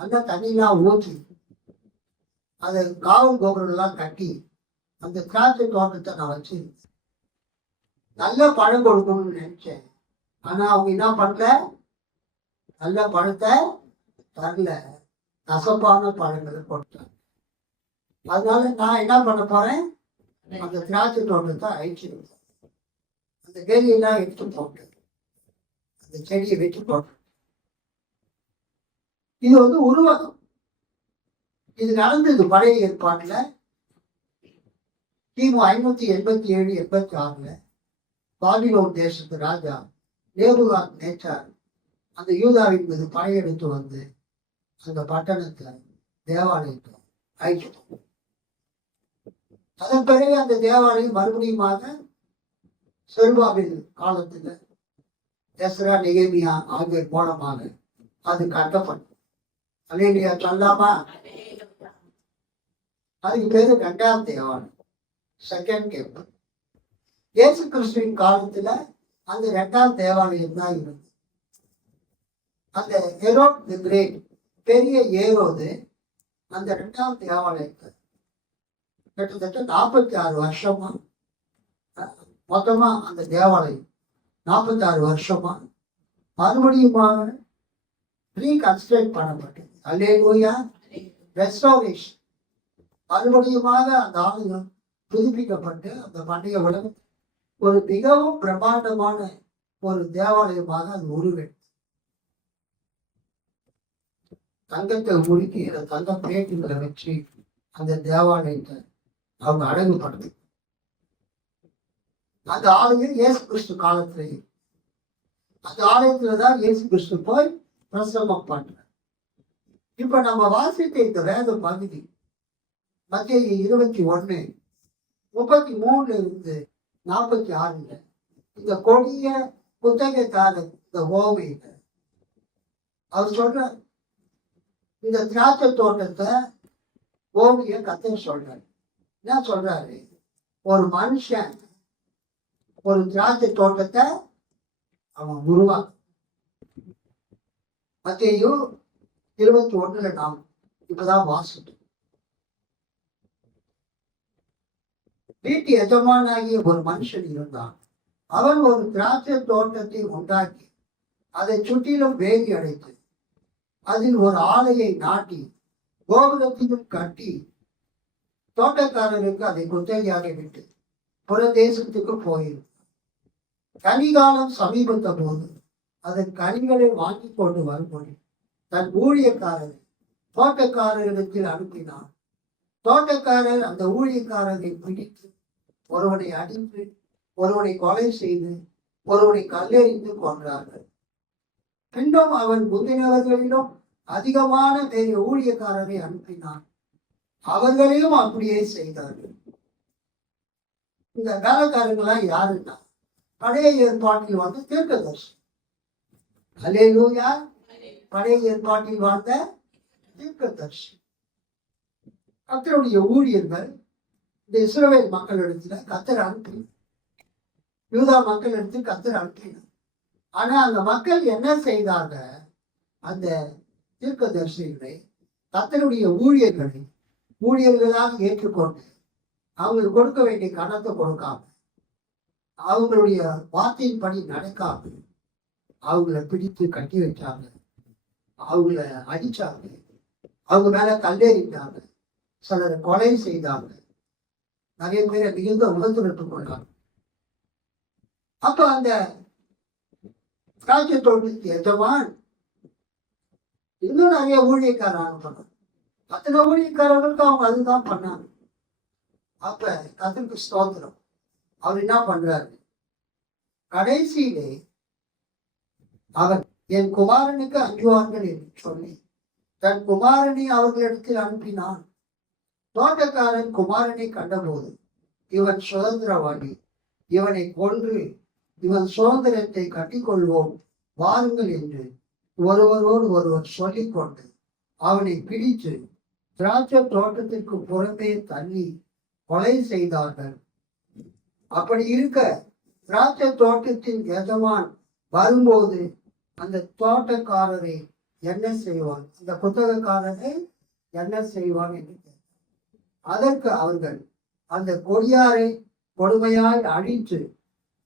நல்லா தண்ணியெல்லாம் ஊற்றி அதை காவல் கோபுரம் எல்லாம் கட்டி அந்த திராட்சை தோட்டத்தை நான் வச்சு நல்ல பழம் கொடுக்கணும்னு நினைச்சேன். ஆனா அவங்க என்ன பண்ணல, நல்ல பழத்தை தரல, கசப்பான பழங்களை கொடுத்தாங்க. அதனால நான் என்ன பண்ண போறேன், அந்த திராட்சை தோட்டத்தை அழிச்சிருந்தேன். அந்த வேலியெல்லாம் எடுத்து போட்டு அந்த செடியை வெட்டி போட்டு. இது உருவகம். இது நடந்தது பழைய ஏற்பாட்டுல கிமு 587 86 பாபிலோன் தேசத்து ராஜா நேபுகாத் நேச்சார் அந்த யூதாவின் மீது படையெடுத்து வந்து அந்த பட்டணத்தை தேவாலயத்தை அழிச்சிட்டாங்க. அதன் பிறகு அந்த தேவாலயம் மறுபடியுமாக செருபாபில் காலத்துல எஸ்ரா நெகேமியா ஆகியோர் மூலமாக அது கட்டப்பட்டது. அல்லேலூயா சொல்லாமா? அதுக்கு பேரு 2ஆம் தேவாலயம், செகண்ட் டெம்பிள். இயேசு கிறிஸ்துவின் காலத்துல அந்த 2ஆம் தேவாலயம் தான் இருந்தது. அந்த ஹெரோட் தி கிரேட், பெரிய ஏரோது அந்த 2ஆம் தேவாலயத்தை கிட்டத்தட்ட 46 வருஷமா, மொத்தமா அந்த தேவாலயம் 46 வருஷமா மறுபடியுமாக ரீகன்ஸ்ட்ரக்ட் பண்ணப்பட்டது. அல்லேலூயா, ரெஸ்டோரேஷன். மறுபடியுமாக அந்த ஆலயம் புதுப்பிக்கப்பட்டு அந்த பண்டைய உலகம் ஒரு மிகவும் பிரம்மாண்டமான ஒரு தேவாலயமாக அது உருவெடுத்தது. தங்கத்தை உருக்கி தங்க பிளேட்டுகளை வச்சு அந்த தேவாலயத்தை அவங்க அழகுபடுத்து. அந்த ஆலயம் இயேசு கிறிஸ்து காலத்துல அந்த ஆலயத்துலதான் இயேசு கிறிஸ்து போய் பிரசவம் பண்ற. இப்ப நம்ம வாசித்த இந்த வேத பகுதி மத்தேயு 21:33 இருந்து 46 இந்த கொடிய புத்தகக்காரர் இந்த ஓமையில அவர் சொல்ற இந்த திராட்சை தோட்டத்தை ஓமைய கர்த்தர் சொல்றாரு. என்ன சொல்றாரு, ஒரு மனுஷன் ஒரு திராட்சை தோட்டத்தை அவன் உருவாக்க. மத்தேயு 21 நாம் இப்பதான் வாசிட்டோம். வீட்டு எஜமானாகிய ஒரு மனுஷன் இருந்தான். அவன் ஒரு திராட்சை தோட்டத்தை உண்டாக்கி அதை சுற்றிலும் வேலி அடைத்து அதில் ஒரு ஆலையை நாட்டி கோபுரத்தையும் கட்டி தோட்டக்காரருக்கு அதை குத்தகையாக விட்டு புறதேசத்துக்கு போயிருந்தான். கனிகாலம் சமீபத்த போது அதன் கனிகளை வாங்கி கொண்டு வரும்படி தன் ஊழியக்காரரை தோட்டக்காரரிடத்தில் அனுப்பினான். தோட்டக்காரர் அந்த ஊழியக்காரரை பிடித்து ஒருவனை அடித்து ஒருவனை கொலை செய்து ஒருவனை கல்லெறிந்து கொன்றார்கள். பின்னும் அவன் முந்தினவர்களிலும் அதிகமான பெரிய ஊழியக்காரரை அனுப்பினான். அவர்களையும் அப்படியே செய்தார்கள். இந்த வேலைக்காரங்களாம் யாருன்னா பழைய ஏற்பாட்டில் வாழ்ந்த தீர்க்கதரிசி. அல்லேலூயா, பழைய ஏற்பாட்டில் வாழ்ந்த தீர்க்கதரிசி. கர்த்தருடைய ஊழியர்கள் இந்த இஸ்ரவேல் மக்களிடத்துல கர்த்தர் அனுப்பி யூதா மக்களிடத்தில் கர்த்தர் அனுப்பினார். ஆனா அந்த மக்கள் என்ன செய்தாங்க, அந்த தீர்க்கதரிசிகளை கர்த்தருடைய ஊழியர்களாக ஏற்றுக்கொண்டு அவங்களுக்கு கொடுக்க வேண்டிய கணத்தை கொடுக்காம அவங்களுடைய வார்த்தையின்படி நடக்காம அவங்கள பிடித்து கட்டி வச்சாங்க, அவங்கள அடிச்சாங்க, அவங்க மேல கல்லெறிந்தாங்க, சிலரை கொலை செய்தாங்க, நிறைய பேரை மிகுந்த உணர்ந்து கொண்டாங்க. அப்ப அந்த திராட்சை தோட்டத்துக்கு எஜமான் இன்னும் நிறைய ஊழியக்காரர் அனுப்பணும். அத்தனை ஊழியக்காரர்களுக்கு அவங்க அதுதான் பண்ணாங்க. அப்ப கர்த்தருக்கு ஸ்தோத்திரம். அவர் என்ன பண்றாரு, கடைசியிலே அவர் என் குமாரனுக்கு அஞ்சுவார்கள் என்று சொல்லி தன் குமாரனை அவர்களிடத்தில் அனுப்பினான். தோட்டக்காரன் குமாரனை கண்டபோது இவன் சுதந்திரவாதி, இவனை கொன்று இவன் சுதந்திரத்தை கட்டிக்கொள்வோம் வாருங்கள் என்று ஒருவரோடு ஒருவர் சொல்லிக்கொண்டு அவனை பிடித்து திராட்சை தோட்டத்திற்கு புறம்பே தள்ளி கொலை செய்தார்கள். அப்படி இருக்க திராட்சை தோட்டத்தின் எஜமான் வரும்போது அந்த தோட்டக்காரரை என்ன செய்வான், அந்த புத்தகக்காரரை என்ன செய்வான் என்று கேட்டார். அதற்கு அவர்கள் அந்த கொடியாரை கொடுமையாய் அழித்து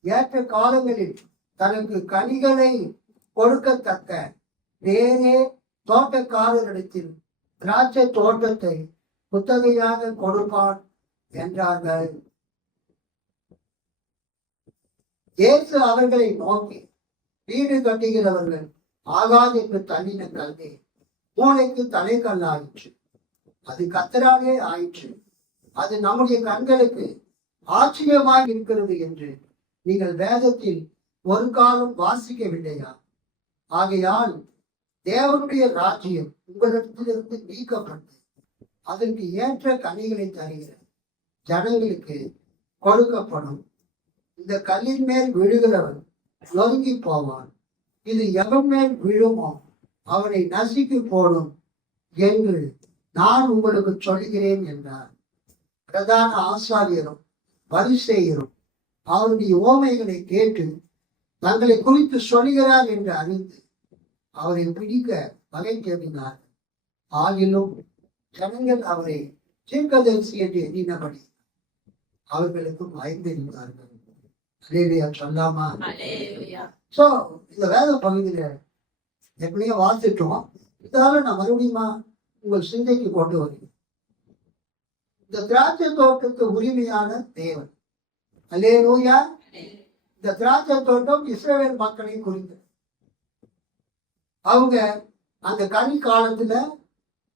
ஏற்ற காலங்களில் தனக்கு கனிகளை கொடுக்கத்தக்க வேறே தோட்டக்காரரிடத்தில் திராட்சை தோட்டத்தை குத்தகையாக கொடுப்பான் என்றார்கள். இயேசு அவர்களை நோக்கி, வீடு கட்டுகிறவர்கள் ஆகாதென்று தள்ளின கல்வே மூளைக்கு தலைக்கல்லாயிற்று. அது கர்த்தராலே ஆயிற்று. அது நம்முடைய கண்களுக்கு ஆச்சரியமாய் இருக்கிறது என்று நீங்கள் வேதத்தில் ஒரு காலம் வாசிக்கவில்லையா? ஆகையால் தேவனுடைய ராஜ்யம் உங்களிடத்திலிருந்து நீக்கப்பட்டு அதற்கு ஏற்ற கனிகளை தருகிற ஜனங்களுக்கு கொடுக்கப்படும். இந்த கல்லின் மேல் விழுகிறவன் நொறுங்கி போவான். இது எவன் மேல் விழுமோ அவனை நசுக்கி போடும் என்று நான் உங்களுக்கு சொல்கிறேன் என்றார். பிரதான ஆசாரியரும் பரிசேயரும் அவருடைய ஓமைகளை கேட்டு தங்களை குறித்து சொல்கிறார் என்று அறிந்து அவரை பிடிக்க வகை தேடினார். ஆகிலும் ஜனங்கள் அவரை தீர்க்கதரிசி என்று எண்ணினபடி அவர்களுக்கு பயந்திருந்தார்கள். அல்லேலூயா சொல்லாமா? சோ இந்த வேத பகுதியில எப்படியோ வாசிட்டோம். இதால நான் மறுபடியுமா உங்கள் சிந்தைக்கு கொண்டு வருகிறேன். இந்த திராட்சை தோட்டத்து உரிமையான தேவன். அல்லேலூயா. இந்த திராட்சை தோட்டம் இஸ்ரவேல் மக்களை குறித்து அவங்க அந்த கனி காலத்துல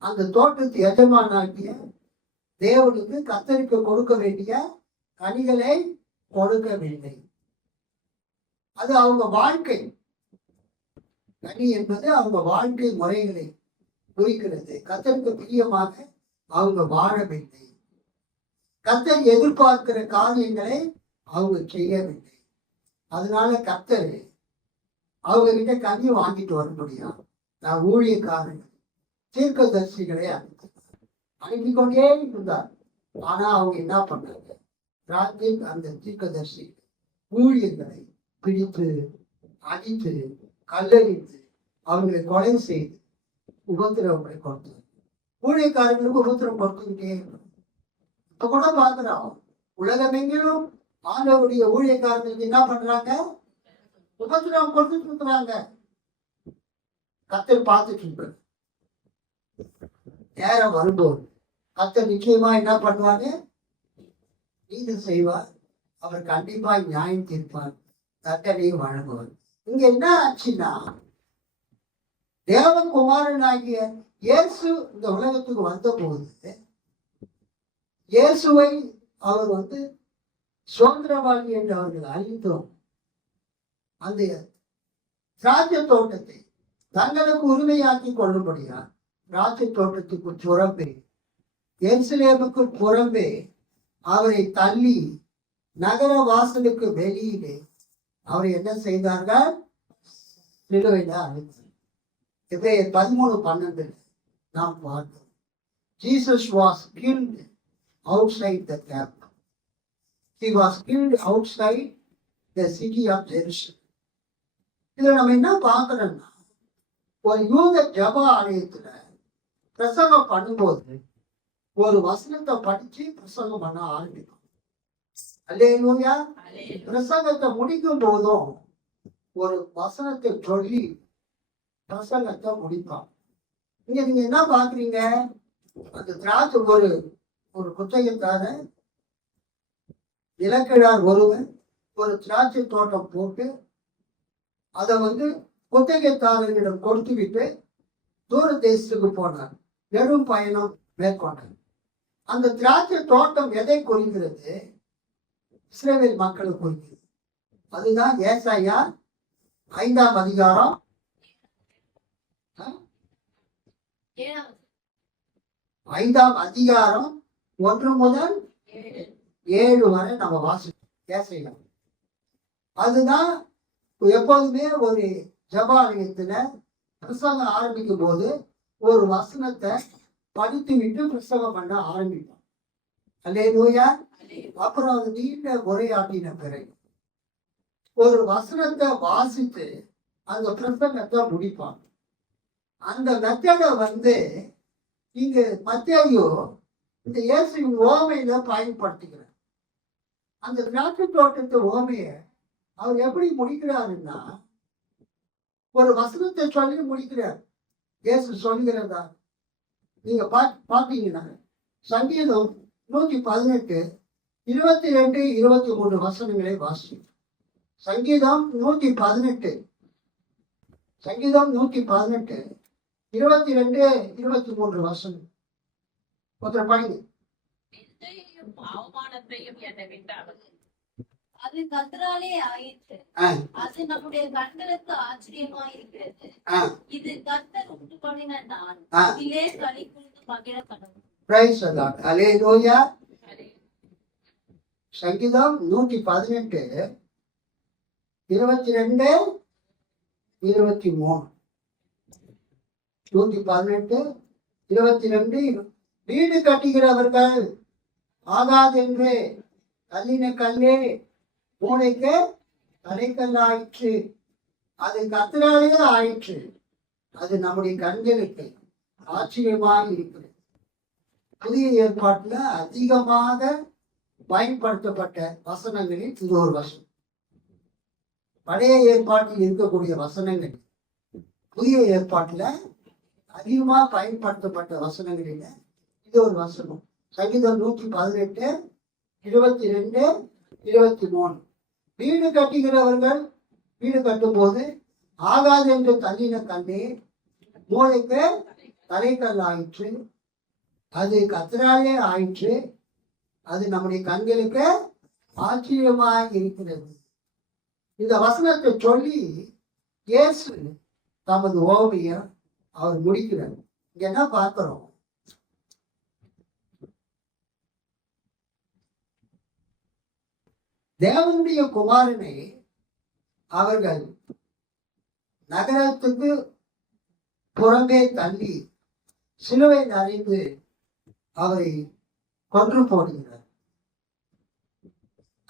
அந்த தோட்டத்து எஜமானாகிய தேவனுக்கு கர்த்தருக்கு கொடுக்க வேண்டிய கனிகளை கொடுக்கவில்லை. அது அவங்க வாழ்க்கை. கனி என்பது அவங்க வாழ்க்கை முறைகளை குறிக்கிறது. கர்த்தருக்கு பிரியமாக அவங்க வாழவில்லை. கர்த்தர் எதிர்பார்க்கிற காரியங்களை அவங்க செய்யவில்லை. அதனால கர்த்தர் அவங்க கிட்ட கனி வாங்கிட்டு வர முடியாது. நான் ஊழியக்காரர்கள் தீர்க்கதரிசிகளை அனுப்பி கொண்டே இருந்தார். ஆனா அவங்க என்ன பண்ணாங்க? ராஜ்யம் அந்த தீர்க்கதரிசி ஊழியர்களை பிடித்து அடித்து கல்லறிந்து அவங்களை கொலை செய்து உபத்திரவங்களை கொடுத்தார். ஊழியக்காரர்களுக்கு உபத்திரம் கொடுத்துக்கிட்டே இருக்கணும். இப்ப கூட பார்க்கிறோம், உலகமெங்கிலும் ஆண்டவருடைய ஊழியக்காரர்களுக்கு என்ன பண்றாங்க? உபத்திரவம் கொடுத்துட்டு இருக்கிறாங்க. கர்த்தர் பார்த்துட்டு இருக்காரு. நேரம் வரும்போது கர்த்தர் நிச்சயமா என்ன பண்ணுவாங்க? நீதி செய்வார். அவர் கண்டிப்பா நியாயம் தீர்ப்பார், தண்டனையும் வழங்குவார். இங்க என்ன ஆச்சுன்னா, தேவகுமாரன் ஆகிய இயேசு இந்த உலகத்துக்கு வந்த போது இயேசுவை அவர் சுதந்திரவாளி என்று அவர்கள் அறிந்தோம். அந்த திராட்சை தோட்டத்தை தங்களுக்கு உரிமையாக்கி கொள்ளும்படியார் திராட்சை தோட்டத்துக்கு புறம்பே எருசலேமுக்கு புறம்பே அவரை தள்ளி நகர வாசலுக்கு வெளியிலே அவரை என்ன செய்தார்கள்? சிலுவையில அழைத்தார். எபிரேயர் 13:12 நாம் பார்த்தோம். Jesus was killed outside the camp. He was killed outside the city of Jerusalem. இதுல நம்ம என்ன பார்க்கிறோம்னா, ஒரு யூத ஜப ஆலயத்துல பிரசங்கம் பண்ணும்போது ஒரு வசனத்தை படிச்சு பிரசங்கம் பண்ண ஆரம்பிக்கும். அல்லேலூயா. பிரசங்கத்தை முடிக்கும் போதும் ஒரு வசனத்தை சொல்லி பிரசங்கத்தை முடிப்பான். இங்க நீங்க என்ன பாக்குறீங்க? அந்த திராட்சை ஒரு குத்தகைக்கார இலக்கிழார் ஒருவன் ஒரு திராட்சை தோட்டம் போட்டு அதை குத்தகைக்காரர்களிடம் கொடுத்து விட்டு தூர தேசத்துக்கு போனார். நெடும் பயணம் மேற்கொண்டார். அந்த திராட்சை தோட்டம் எதை குறிக்கிறது? இஸ்ரவேல் மக்களை குறிக்கிறது. அதுதான் ஏசாயா 5ஆம் அதிகாரம் 5ஆம் அதிகாரம் 1 முதல் 7 வரை நம்ம வாசிக்கிறோம். ஏசாயா அதுதான் எப்போதுமே ஒரு ஜபாலயத்துல பிரசங்கம் ஆரம்பிக்கும் போது ஒரு வசனத்தை படித்து விட்டு பிரசங்கம் பண்ண ஆரம்பிப்போம். அல்லேலூயா. அப்புறம் அது நீண்ட உரையாட்டின பிறகு ஒரு வசனத்தை வாசித்து அந்த பிரசங்கத்தை முடிப்பாங்க. அந்த மெத்தடை இங்க மத்தேயு இந்த இயேசுவின் ஓமையில பயன்படுத்துகிறார். அந்த திராட்சை தோட்டத்து ஓமைய அவர் எப்படி முடிக்கிறாருன்னா, ஒரு வசனத்தை சொல்லி முடிக்கிறார். இயேசு சொல்லுகிறதா நீங்க பாத்தீங்கன்னா சங்கீதம் 118 22 23 வசனங்களை வாசி. சங்கீதம் 118 22 23 வசனம் ஒருத்தர் படிங்க. அவமானத்தையும் என்னை விட்டார்கள். அது கர்த்தராலே ஆயிற்று. அது நம்முடைய கண்களுக்கு ஆச்சரியமாயிருக்கிறது. இது கர்த்தர் உண்டு பண்ணின நான். இதிலே களி கூர்ந்து மகிழ கடவுள். Praise the lord. ஹல்லேலூயா. சங்கீதம் 118 22 23 118 22 வீடு கட்டுகிறவர்கள் ஆகாதென்று கல்லின கல்லே மூளைக்கு தலைக்கல் ஆயிற்று. அது கர்த்தராலே ஆயிற்று. அது நம்முடைய கண்களுக்கு ஆச்சரியமாக இருக்கிறது. புதிய ஏற்பாட்டுல அதிகமாக பயன்படுத்தப்பட்ட வசனங்களில் இது ஒரு வசனம். பழைய ஏற்பாட்டில் இருக்கக்கூடிய வசனங்கள் புதிய ஏற்பாட்டுல அதிகமாக பயன்படுத்தப்பட்ட வசனங்களில் இது ஒரு வசனம். சங்கீதம் 118 22 23 வீடு கட்டுகிறவர்கள் வீடு கட்டும் போது ஆகாது என்று தள்ளின கண்ணே மூளைக்கு தலைக்கல் ஆயிற்று. அது கர்த்தராலே ஆயிற்று. அது நம்முடைய கண்களுக்கு ஆச்சரியமாக இருக்கிறது. இந்த வசனத்தை சொல்லி இயேசு தமது ஓவிய அவர் முடிக்கிறார். இங்க என்ன பார்க்கிறோம்? தேவனுடைய குமாரனை அவர்கள் நகரத்துக்கு புறம்பே தள்ளி சிலுவை அறிந்து அவரை கொன்று போடுகிறார்.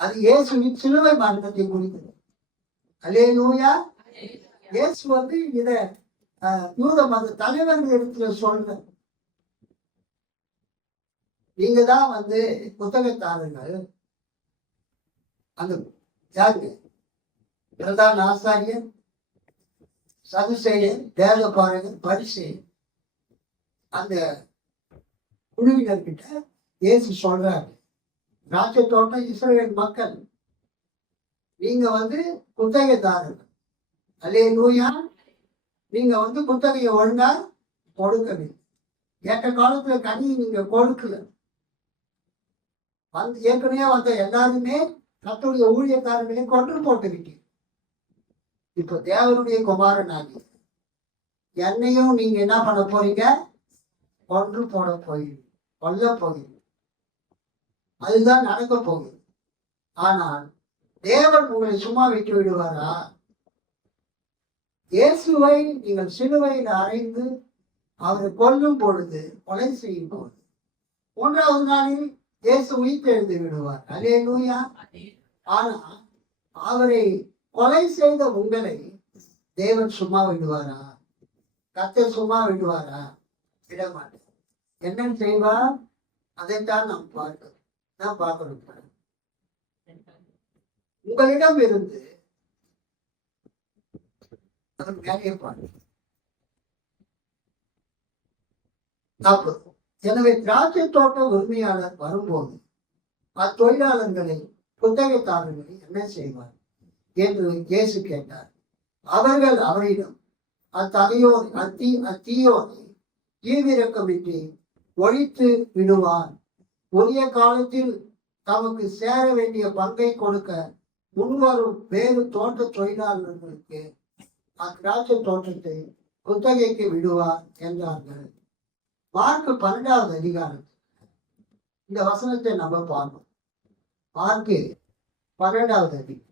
அது இயேசுவின் சிலுவை மரணத்தை குறிக்கிறது. அல்லேலூயா. இயேசு இத யூத மத தலைவர்கள் இடத்துல சொல்ற, நீங்க தான் புத்தகத்தாரர்கள், அந்த யாரு பிரதான ஆசாரியர், சதுசேயர், வேதபாரகர், பரிசேயர், அந்த குழுவினர்கிட்ட இயேசு சொல்றாரு, திராட்சை தோட்டம் இஸ்ரவேல் மக்கள், நீங்க குத்தகைதாரர்கள். அல்லேலூயா. நீங்க குத்தகையை ஒழுங்கா கொடுக்கவில்லை. ஏற்ற காலத்துல கனி நீங்க கொடுக்கல. ஏற்கனவே எல்லாருமே கர்த்தருடைய ஊழியக்காரர்களை கொன்று போட்டுவிட்டீங்க. இப்ப தேவனுடைய குமாரன் ஆகி என்னையும் நீங்க என்ன பண்ண போறீங்க? கொன்று போட போகிறீங்க, கொல்ல போகிறீங்க. அதுதான் நடக்க போகுது. ஆனால் தேவன் உங்களை சும்மா விட்டு விடுவாரா? இயேசுவை நீங்கள் சிலுவையில் அறைந்து அவரை கொல்லும் பொழுது, கொலை செய்யும் பொழுது, 3வது நாளில் இயேசு உயிர்த்தெழுந்து விடுவார். அல்லேலூயா. ஆனா அவரை கொலை செய்த உங்களை தேவன் சும்மா விடுவாரா? கர்த்தர் சும்மா விடுவாரா? விட மாட்டேன். என்ன செய்வார்? அதைத்தான் நாம் பார்க்கணும். உங்களிடம் இருந்து எனவே திராட்சை தோட்ட உரிமையாளர் வரும்போது அத்தொழிலாளர்களை குத்தகைத்தாரர்களை என்ன செய்வார் என்று இயேசு கேட்டார். அவர்கள் அவரிடம் அத்தீயோரை ஈவிரக்கமின்றி ஒழித்து விடுவார். உரிய காலத்தில் தமக்கு சேர வேண்டிய பங்கை கொடுக்க முன்வரும் வேறு தோட்ட தொழிலாளர்களுக்கு அத்திராட்சை தோட்டத்தை குத்தகைக்கு விடுவார் என்றார்கள். மார்க்கு 12வது அதிகாரம் இந்த வசனத்தை நம்ம பார்ப்போம். மார்க்கு 12வது அதிகாரம்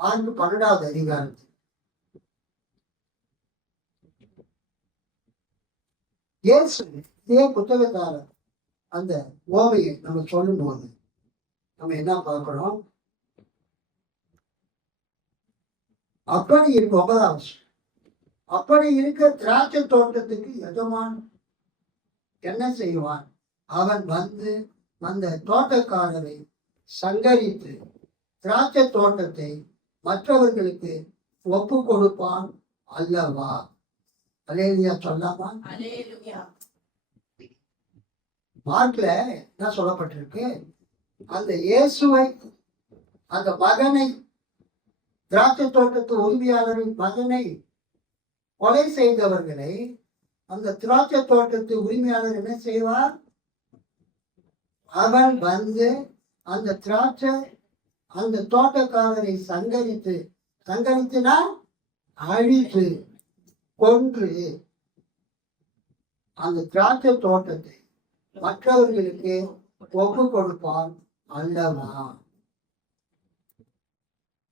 மார்க் 12வது அதிகாரத்தில் இயேசு இதே புத்தகத்தாரர் அந்த ஓமையை நம்ம சொல்லும்போது நம்ம என்ன பார்க்கிறோம்? அப்படி இருக்க 9வது அப்படி இருக்க திராட்சை தோட்டத்துக்கு எஜமான் என்ன செய்வான்? அவன் வந்து அந்த தோட்டக்காரரை சங்கரித்து திராட்சை தோட்டத்தை மற்றவர்களுக்கு ஒப்பு கொடுப்பான் அல்லவா? அல்லேலூயா சொல்லாமா? மார்க்ல என்ன சொல்லப்பட்டிருக்கு? அந்த இயேசுவை, அந்த மகனை, திராட்சை தோட்டத்து உரிமையாளரின் மகனை கொலை செய்தவர்களை அந்த திராட்சை தோட்டத்து உரிமையாளர் என்ன செய்வார்? அவன் வந்து அந்த திராட்சை அந்த தோட்டக்காரரை சங்கரித்துனா அழித்து கொன்று அந்த திராட்சை தோட்டத்தை மற்றவர்களுக்கு ஒப்பு கொடுப்பான் அல்லவா?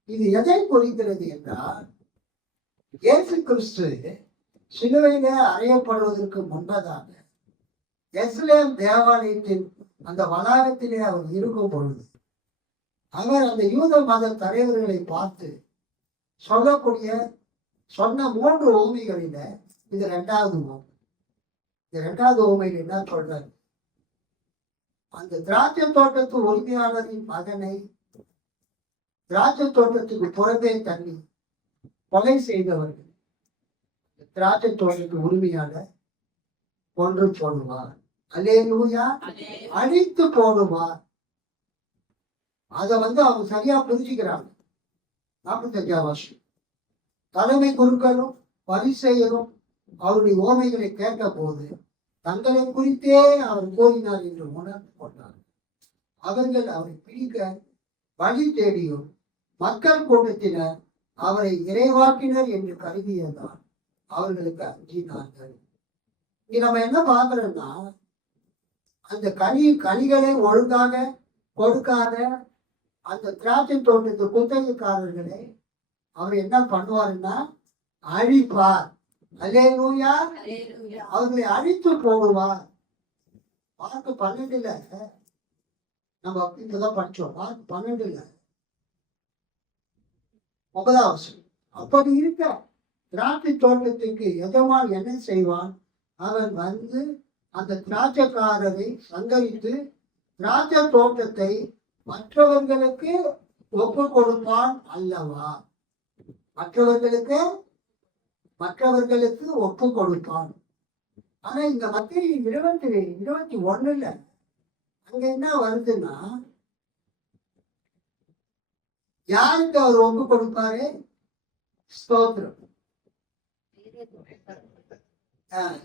இது எதை குறிக்கிறது என்றால், இயேசு கிறிஸ்து சிலுவையில அறையப்படுவதற்கு முன்பதாக எருசலேம் தேவாலயத்தின் அந்த வளாகத்திலே அவர் இருக்கும் பொழுது அவர் அந்த யூத மத தலைவர்களை பார்த்து சொன்ன 3 ஓமைகளில இது 2வது ஓமை. இந்த 2வது ஓமையில் என்ன சொல்றாரு? அந்த திராட்சை தோட்டத்து உரிமையாளரின் மகனை திராட்சை தோட்டத்துக்கு புறம்பே தண்ணி கொலை செய்தவர்கள் திராட்சை தோட்டத்து உரிமையாளர் கொன்று போடுவார். அல்லேலூயா, அழித்து போடுவார். அதை அவங்க சரியா புரிஞ்சுக்கிறாங்க. 45வது வருஷம் தலைமை குருக்களும் பரிசேயரும் அவருடைய ஓமைகளை கேட்ட போது தங்களை குறித்தே அவர் கோரினார் என்று உணர்ந்து கொண்டார். அவர்கள் அவரை பிடிக்க வழி தேடியும் மக்கள் கூட்டத்தினர் அவரை இறைவாக்கினர் என்று கருதியதால் அவர்களுக்கு அஞ்சினார்கள். இங்க நம்ம என்ன பார்க்கிறோம்னா, அந்த கனிகளை ஒழுங்காக கொடுக்காத அந்த திராட்சை தோட்டத்து குத்தகைக்காரர்களை அவர் என்ன பண்ணுவாருன்னா அழிப்பார். அல்லேலூயா, அவர்களை அழித்து போடுவார். மார்க் 12ல நம்ம இப்பதான் படிச்சோம். மார்க் 12ல 9வது அப்படி இருக்க திராட்சை தோட்டத்துக்கு எஜமான் என்ன செய்வான்? அவன் வந்து அந்த திராட்சைக்காரரை சங்கரித்து திராட்சை தோட்டத்தை மற்றவர்களுக்கு ஒப்பு கொடுப்பான் அல்லவா? மற்றவர்களுக்கு ஒப்பு கொடுப்பான். ஆனா இந்த மத்திய 21ல அங்க என்ன வருதுன்னா, யாருக்கு அவர் ஒப்பு கொடுப்பாரு? ஸ்தோத்திரம்.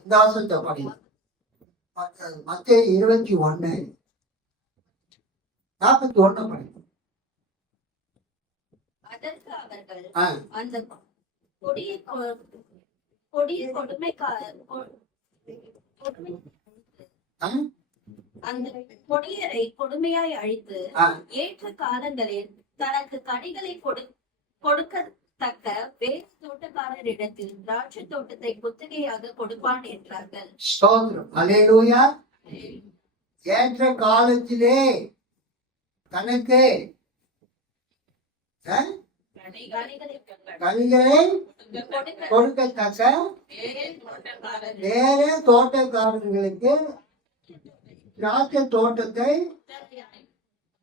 இந்த வாசத்தை படி மத்திய 21:41 படி. அதற்கு அவர்கள் அந்த கொடிய அந்த கொடியரை கொடுமையாய் அழித்து ஏற்ற காலங்களில் தனக்கு கனிகளை கொடுக்கத்தக்க வேறு தோட்டக்காரரிடத்தில் திராட்சை தோட்டத்தை குத்தகையாக கொடுப்பான் என்றார்கள். அல்லேலூயா. ஏற்ற காலத்திலே தனக்கு கனிகளை கொடுக்கத்தக்க வேற தோட்டக்காரர்களுக்கு திராட்சை தோட்டத்தை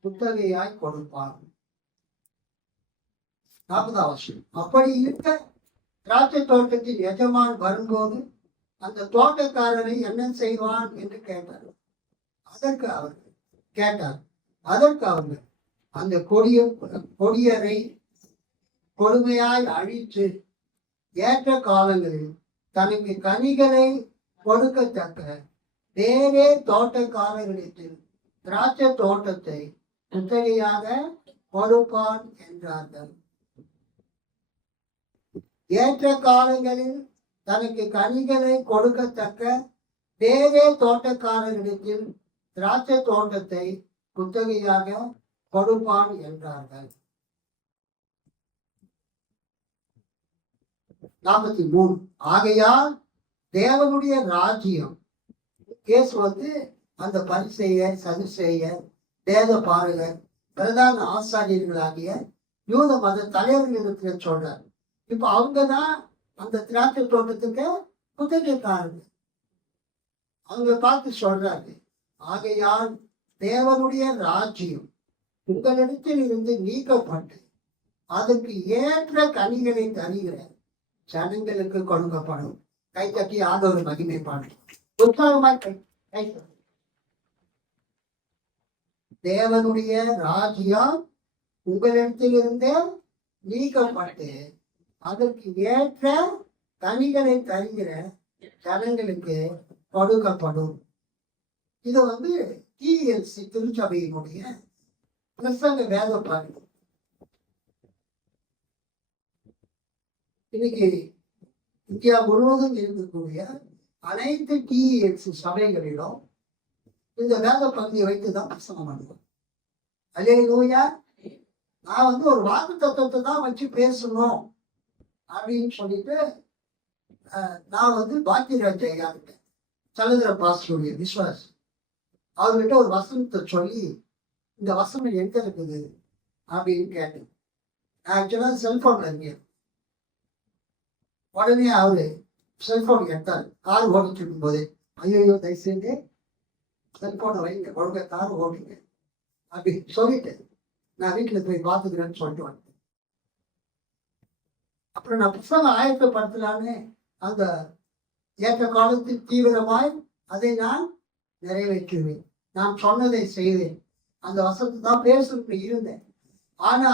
குத்தகையாய் கொடுப்பார். 40வது அப்படி இருக்க திராட்சை தோட்டத்தின் எஜமான் வரும்போது அந்த தோட்டக்காரரை என்ன செய்வான் என்று கேட்டார். அதற்கு அவர்கள் அந்த கொடியரை கொடுமையாய் அழித்து ஏற்ற காலங்களில் தனக்கு கனிகளை கொடுக்கத்தக்க வேறே தோட்டக்காரர்களிடத்தில் திராட்சை தோட்டத்தை குத்தகையாக கொடுப்பான் என்றார்கள். ஏற்ற காலங்களில் தனக்கு கனிகளை கொடுக்கத்தக்க வேறே தோட்டக்காரர்களிடத்தில் திராட்சை தோட்டத்தை குத்தகையாக கொடுப்பான் என்றார்கள். 43. ஆகையால் தேவனுடைய ராஜ்யம், கேஸ் வந்து அந்த பரிசேயர், சதுசேயர், வேத பாரகர், பிரதான ஆசாரியர்களாகிய யூத மத தலைவர்களுக்கு சொல்றார். இப்ப அவங்கதான் அந்த திராட்சை தோட்டத்துக்கு குத்தகைக்காரங்க. அவங்க பார்த்து சொல்றாரு, ஆகையால் தேவனுடைய ராஜ்யம் உங்களிடத்தில் இருந்து நீக்கப்பட்டு அதற்கு ஏற்ற கனிகளை தருகிற ஜனங்களுக்கு கொடுக்கப்படும். கை தட்டி ஆண்டவர் மகிமை பாடு. உற்சாகமாய் கை தேவனுடைய ராஜ்யம் உங்களிடத்திலிருந்தே நீக்கப்பட்டு அதற்கு ஏற்ற கனிகளை தருகிற ஜனங்களுக்கு கொடுக்கப்படும். இது வந்து டிஎல்சி திருச்சபையினுடைய பிரசங்க வேத பாடு. இன்னைக்கு இந்தியா முழுவதும் இருக்கக்கூடிய அனைத்து டிஎல்சி சபைகளிலும் இந்த வேத பகுதியை வைத்துதான் பிரசங்கம் பண்ணுவோம். அல்லேலூயா. நான் வந்து ஒரு வாக்கு தத்துவத்தை தான் வச்சு பேசணும் அப்படின்னு சொல்லிட்டு நான் வந்து பாக்கியராஜ் ஐயா இருக்கேன், சலந்திர பாஸ்டருடைய விஸ்வாஸ். அவர்கிட்ட ஒரு வசனத்தை சொல்லி, இந்த வசனம் எங்க இருக்குது அப்படின்னு கேட்டேன். ஆக்சுவலா செல்போன்ல இருக்கேன். உடனே அவரு செல்போன் எடுத்தார். கார் ஓடிட்டு இருக்கும் போது, ஐயோ தயவுசெய்து செல்போனை வைங்க, ஒழுங்க கார் ஓடிங்க அப்படின்னு சொல்லிட்டு நான் வீட்டுல போய் பார்த்துக்கிறேன்னு சொல்லிட்டு வந்தேன். அப்புறம் நான் புத்தகம் ஆயத்தப்படுத்தலான்னு அந்த ஏற்ற காலத்தில் தீவிரமாய் அதை நான் நிறைவேற்றுவேன், நான் சொன்னதை செய்தேன், அந்த வசனத்தை தான் பேசுறது இருந்தேன். ஆனா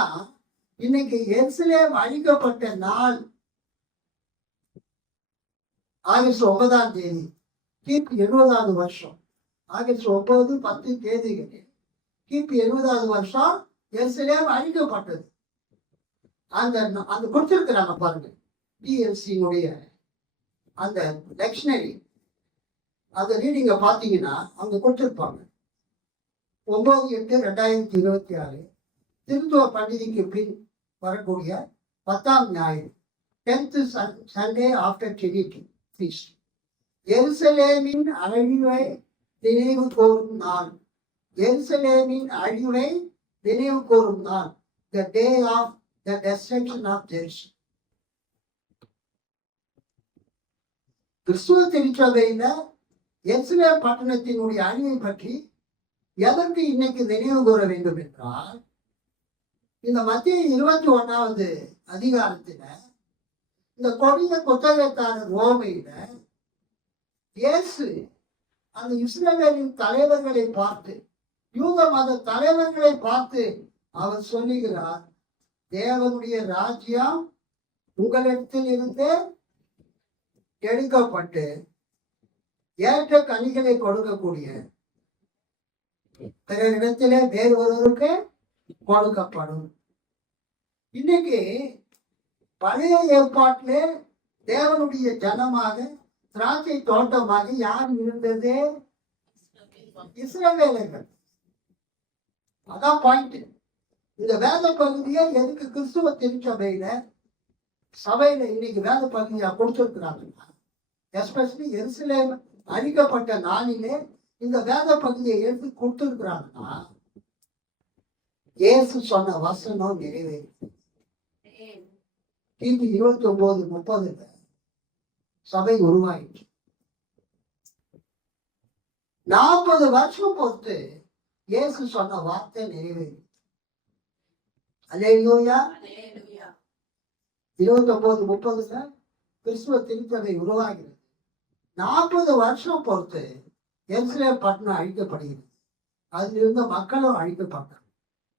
இன்னைக்கு எருசலேம் அழிக்கப்பட்ட நாள் ஆகஸ்ட் 9ஆம் தேதி, கிபி 70வது வருஷம். ஆகஸ்ட் 9, 10 தேதிகளில் கிபி 70வது வருஷம் எருசலேம் அழிக்கப்பட்டது. அந்த அந்த கொடுத்திருக்கிறாங்க பாருங்க, டிஎல்சியினுடைய அந்த டிக்ஷனரி, அந்த ரீடிங்க பார்த்தீங்கன்னா அவங்க கொடுத்திருப்பாங்க. 9/8/2026 திருத்துவ பண்டிகைக்கு பின் வரக்கூடிய 10ஆம் ஞாயிறு, 10th Sunday after Trinity Feast, எருசலேமின் அழிவை நினைவு கூறும் நாள். எருசலேமின் அழிவை நினைவு கூறும் நாள், the day of the destruction of Jerusalem. கிறிஸ்துவ திருச்சபையில எருசலேம் பட்டணத்தினுடைய அழிவை பற்றி எதற்கு இன்னைக்கு நினைவு கூற வேண்டும் என்றால், இந்த மத்திய 21வது அதிகாரத்தில இந்த கொடிய குத்தகைக்காரர் ரோமையில இயேசு அந்த இஸ்ரவேலின் தலைவர்களை பார்த்து, யூத மத தலைவர்களை பார்த்து அவர் சொல்லுகிறார், தேவனுடைய ராஜ்யம் உங்களிடத்தில் இருந்து எடுக்கப்பட்டு ஏற்ற கனிகளை கொடுக்கக்கூடிய பிறரிடத்திலே வேறு ஒருவருக்கு கொடுக்கப்படும். இன்னைக்கு பழைய ஏற்பாட்டிலே தேவனுடைய ஜனமாக, திராட்சை தோட்டமாக யார் இருந்தது? இஸ்ரவேலர்கள். அதான் பாயிண்ட். இந்த வேத பகுதியை எதுக்கு கிறிஸ்துவ திருச்சபையில சபையில இன்னைக்கு வேத பகுதியா கொடுத்திருக்கிறாங்கன்னா, எஸ்பெஷலி எருசலேம் அழிக்கப்பட்ட நாளிலே இந்த வேத பகுதியை எடுத்து கொடுத்திருக்கிறாங்கன்னா, இயேசு சொன்ன வசனம் நிறைவேறும். கிபி 29-30 சபை உருவாயிற்று. 40 வருஷம் பொறுத்து இயேசு சொன்ன வார்த்தை நிறைவேறும். அல்லேலூயா. 29-30 கிறிஸ்துவ திருச்சபை உருவாகிறது. 40 வருஷம் பொறுத்து எருசலேம் பட்டணம் அழிக்கப்படுகிறது. அதிலிருந்த மக்களும் அழிக்கப்பட்டார்,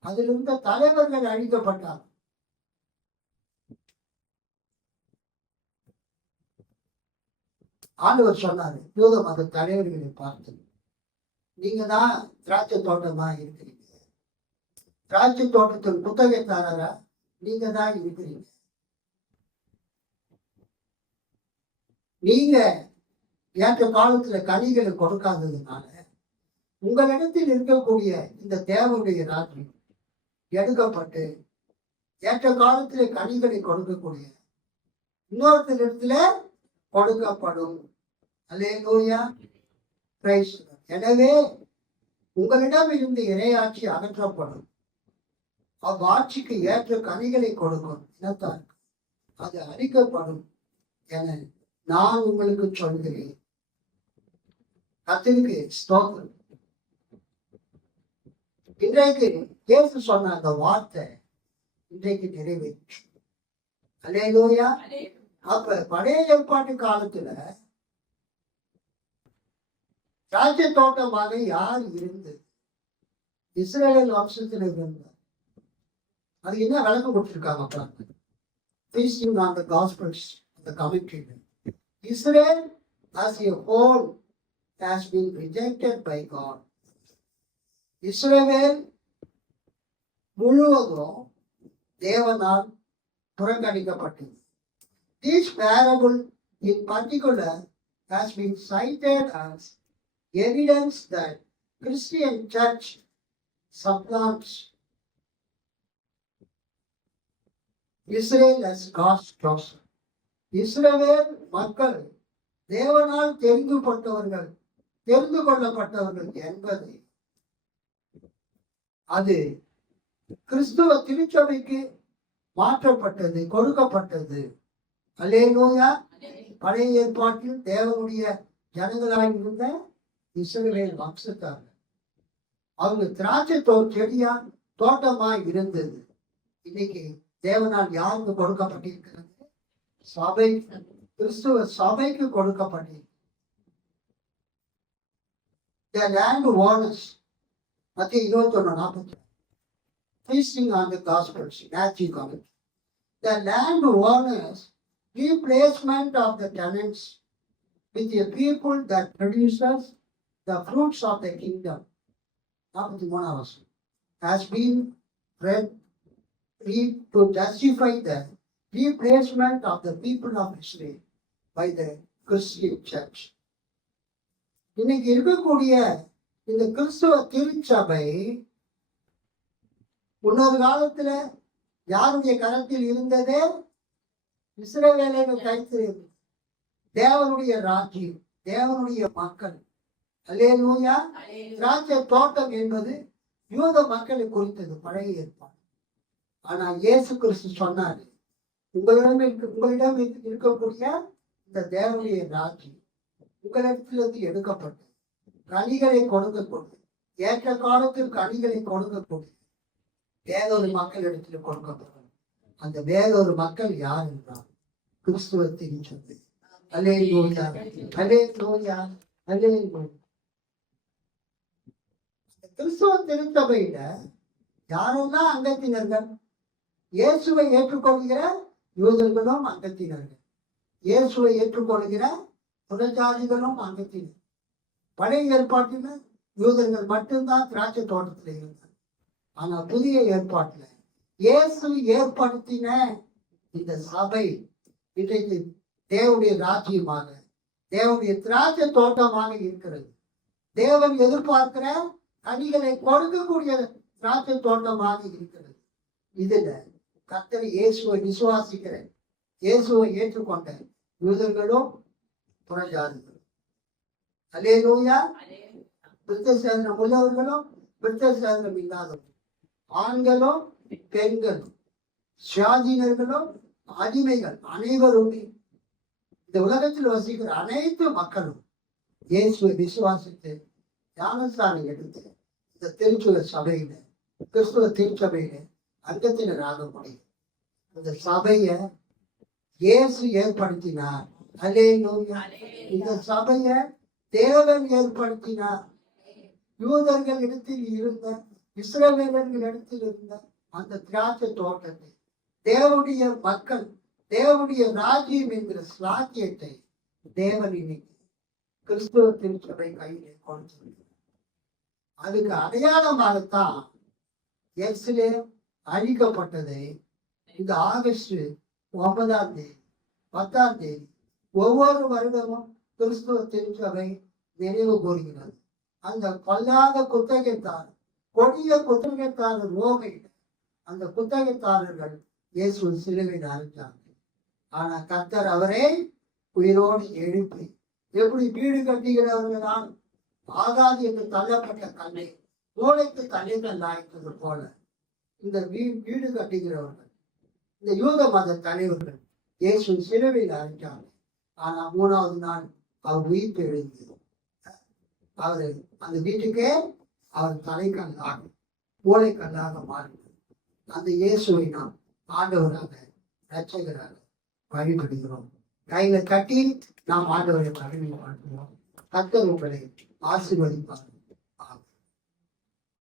அதிலிருந்த தலைவர்கள் அழிக்கப்பட்டார். ஆண்டவர் சொன்னாரு, யூத மத தலைவர்களை பார்த்து, நீங்க தான் திராட்சை தோட்டமா இருக்கிறீங்க, திராட்சை தோட்டத்தின் குத்தகைக்காரரா நீங்க தான் இருக்கிறீங்க. நீங்க ஏற்ற காலத்துல கனிகளை கொடுக்காததுனால உங்களிடத்தில் இருக்கக்கூடிய இந்த தேவனுடைய ராஜ்யம் எடுக்கப்பட்டு ஏற்ற காலத்திலே கனிகளை கொடுக்கக்கூடிய இன்னொருத்தரிடத்துல கொடுக்கப்படும். அல்லேலூயா. பிரைஸ். எனவே உங்களிடம் இருந்து இறையாட்சி அகற்றப்படும், அவ்வாட்சிக்கு ஏற்ற கனிகளை கொடுக்கும் இனத்தார் அது அழிக்கப்படும் என நான் உங்களுக்கு சொல்கிறேன். கர்த்தருக்கு ஸ்தோத்திரம். இன்றைக்கு இயேசு சொன்ன அந்த வார்த்தை இன்றைக்கு நிறைவேற்று. அல்லேலூயா. அப்ப பழைய ஏற்பாட்டு காலத்துல ராஜ்ய தோட்டமாக யார் இருந்தது? இஸ்ரேல் வம்சத்தில் இருந்தார். அது என்ன விளக்கம் கொடுத்திருக்காங்க பாருங்க. Feasting on the Gospels, the commentary. Israel as a whole has been rejected by God. இஸ்ரவேல் முழுவதும் தேவனால் புறக்கணிக்கப்பட்டது. This parable in particular has been cited as evidence that Christian church supplants Israel as God's chosen. இஸ்ரவேல் மக்கள் தேவனால் தெரிந்து கொள்ளப்பட்டவர்கள் என்பதை அது கிறிஸ்துவ திருச்சபைக்கு மாற்றப்பட்டது, கொடுக்கப்பட்டது. அல்லேலூயா. பழைய ஏற்பாட்டில் தேவனுடைய ஜனங்களாக இருந்த இஸ்ரவேல் வம்சத்தார்கள் அவங்க திராட்சை செடியா தோட்டமாய் இருந்தது. இன்னைக்கு தேவனால் யாருக்கு கொடுக்கப்பட்டிருக்கிறது? சபை, கிறிஸ்துவ சபைக்கு கொடுக்கப்பட்டிருக்கிறது. The land owners, மத்திய 21:40, feasting on the Gospels, Matthew comment. The land owners replacement of the tenants with a people that produces the fruits of the kingdom, 41 has been read to justify the replacement of the people of Israel by the Christian church. இன்னைக்கு இருக்கக்கூடிய இந்த கிறிஸ்துவ திருச்சபை முன்னொரு காலத்துல யாருடைய கரத்தில் இருந்ததே? இஸ்ரவேலின் கைத்தில். தேவனுடைய ராஜ்யம், தேவனுடைய மக்கள். அல்லேலூயா. திராட்சை தோட்டம் என்பது யூத மக்களை குறித்தது, பழைய ஏற்பாடு. ஆனா இயேசு கிறிஸ்து சொன்னாரு, உங்களிடம் இருக்கக்கூடிய இந்த தேவனுடைய ராஜ்யம் உங்களிடத்திலிருந்து எடுக்கப்பட்டு கனிகளை கொடுக்கக்கூடிய, ஏற்ற காலத்தில் கனிகளை கொடுக்கக்கூடிய வேறொரு மக்கள் இடத்துல கொடுக்கப்படும். அந்த வேறொரு மக்கள் யார் என்றால் கிறிஸ்துவ திருச்சபை. அல்லேலூயா. அல்லேலூயா. அல்லேலூயா. கிறிஸ்துவ திருச்சபையில யாரெல்லாம் அங்கத்தினர்கள்? இயேசுவை ஏற்றுக்கொள்கிற யூதர்களும் அங்கத்தினர்கள், இயேசுவை ஏற்றுக்கொள்கிற புறஜாதிகளும் அங்கத்தினர். பழைய ஏற்பாட்டில் யூதர்கள் மட்டும்தான் திராட்சை தோட்டத்தில் இருந்தார். ஆனா புதிய ஏற்பாட்டில் இயேசு ஏற்படுத்தின இந்த சபை இன்றைக்கு தேவனுடைய ராஜ்யமாக, தேவனுடைய திராட்சை தோட்டமாக இருக்கிறது. தேவன் எதிர்பார்க்கிற கனிகளை கொடுக்கக்கூடிய திராட்சை தோட்டமாக இருக்கிறது. இதுல கர்த்தர் இயேசுவை விசுவாசிக்கிற, இயேசுவை ஏற்றுக்கொண்ட யூதர்களும் புறஜாதிகளும். அல்லேலூயா. விருத்த சேதனம் உள்ளவர்களும் விருத்த சேதனம் இல்லாதவர்களும், ஆண்களும் பெண்களும், சுயாதீனர்களும் அடிமைகள், அனைவருமே இந்த உலகத்தில் வசிக்கிற அனைத்து மக்களும் இயேசுவை விசுவாசித்து ஞானஸ்தானம் எடுத்து இந்த திருச்சுவ சபையில, கிறிஸ்துவ திருச்சபையில அங்கத்தினராக முடியும். அந்த சபைய இயேசு ஏற்படுத்தினார். அல்லேலூயா. இந்த சபைய தேவன் ஏற்படுத்தினார். யூதர்கள் இடத்தில் இருந்த, இஸ்ரவேலர்கள் இடத்தில் இருந்த அந்த திராட்சை தோட்டத்தை தேவனுடைய மக்கள், தேவனுடைய ராஜ்யம் என்கிற சாத்தியத்தை தேவன் இன்னைக்கு கிறிஸ்துவ திருச்சபை கையிலே கொடுத்திருக்கிறார். அதுக்கு அடையாளமாகத்தான் எருசலேம் அழிக்கப்பட்டதை இந்த ஆகஸ்ட் 9 10 ஒவ்வொரு வருடமும் கிறிஸ்துவ திருச்சபை நினைவு கூறுகிறது. அந்த கொல்லாத குத்தகைத்தார், கொடிய குத்தகைத்தாரர் ரோமை, அந்த குத்தகைத்தாரர்கள் இயேசு சிலுவையில் அறைஞ்சாங்க. ஆனா கர்த்தர் அவரே உயிரோடு எழுப்பி, எப்படி வீடு கட்டுகிறவர்களால் ஆகாது என்று தள்ளப்பட்ட கல்லை மூளைக்கு கல்லுகள் ஆயிட்டது போல இந்த வீடு கட்டுகிறவர்கள், இந்த யூத மத தலைவர்கள் இயேசு சிலுவையில் அழைத்தாங்க. ஆனா 3வது நாள் அவர் உயிர் எழுந்து அவரு அந்த வீட்டுக்கே அவர் தலைக்கல்லாக மூளைக்கல்லாக மாறினார். அந்த இயேசுவை நாம் ஆண்டவராக ரட்சகராக வழிபடுகிறோம். கையில கட்டி நாம் ஆண்டவரை பதவி வாழ்கிறோம். கர்த்தர் உங்களை ஆசீர்வதிப்பார்.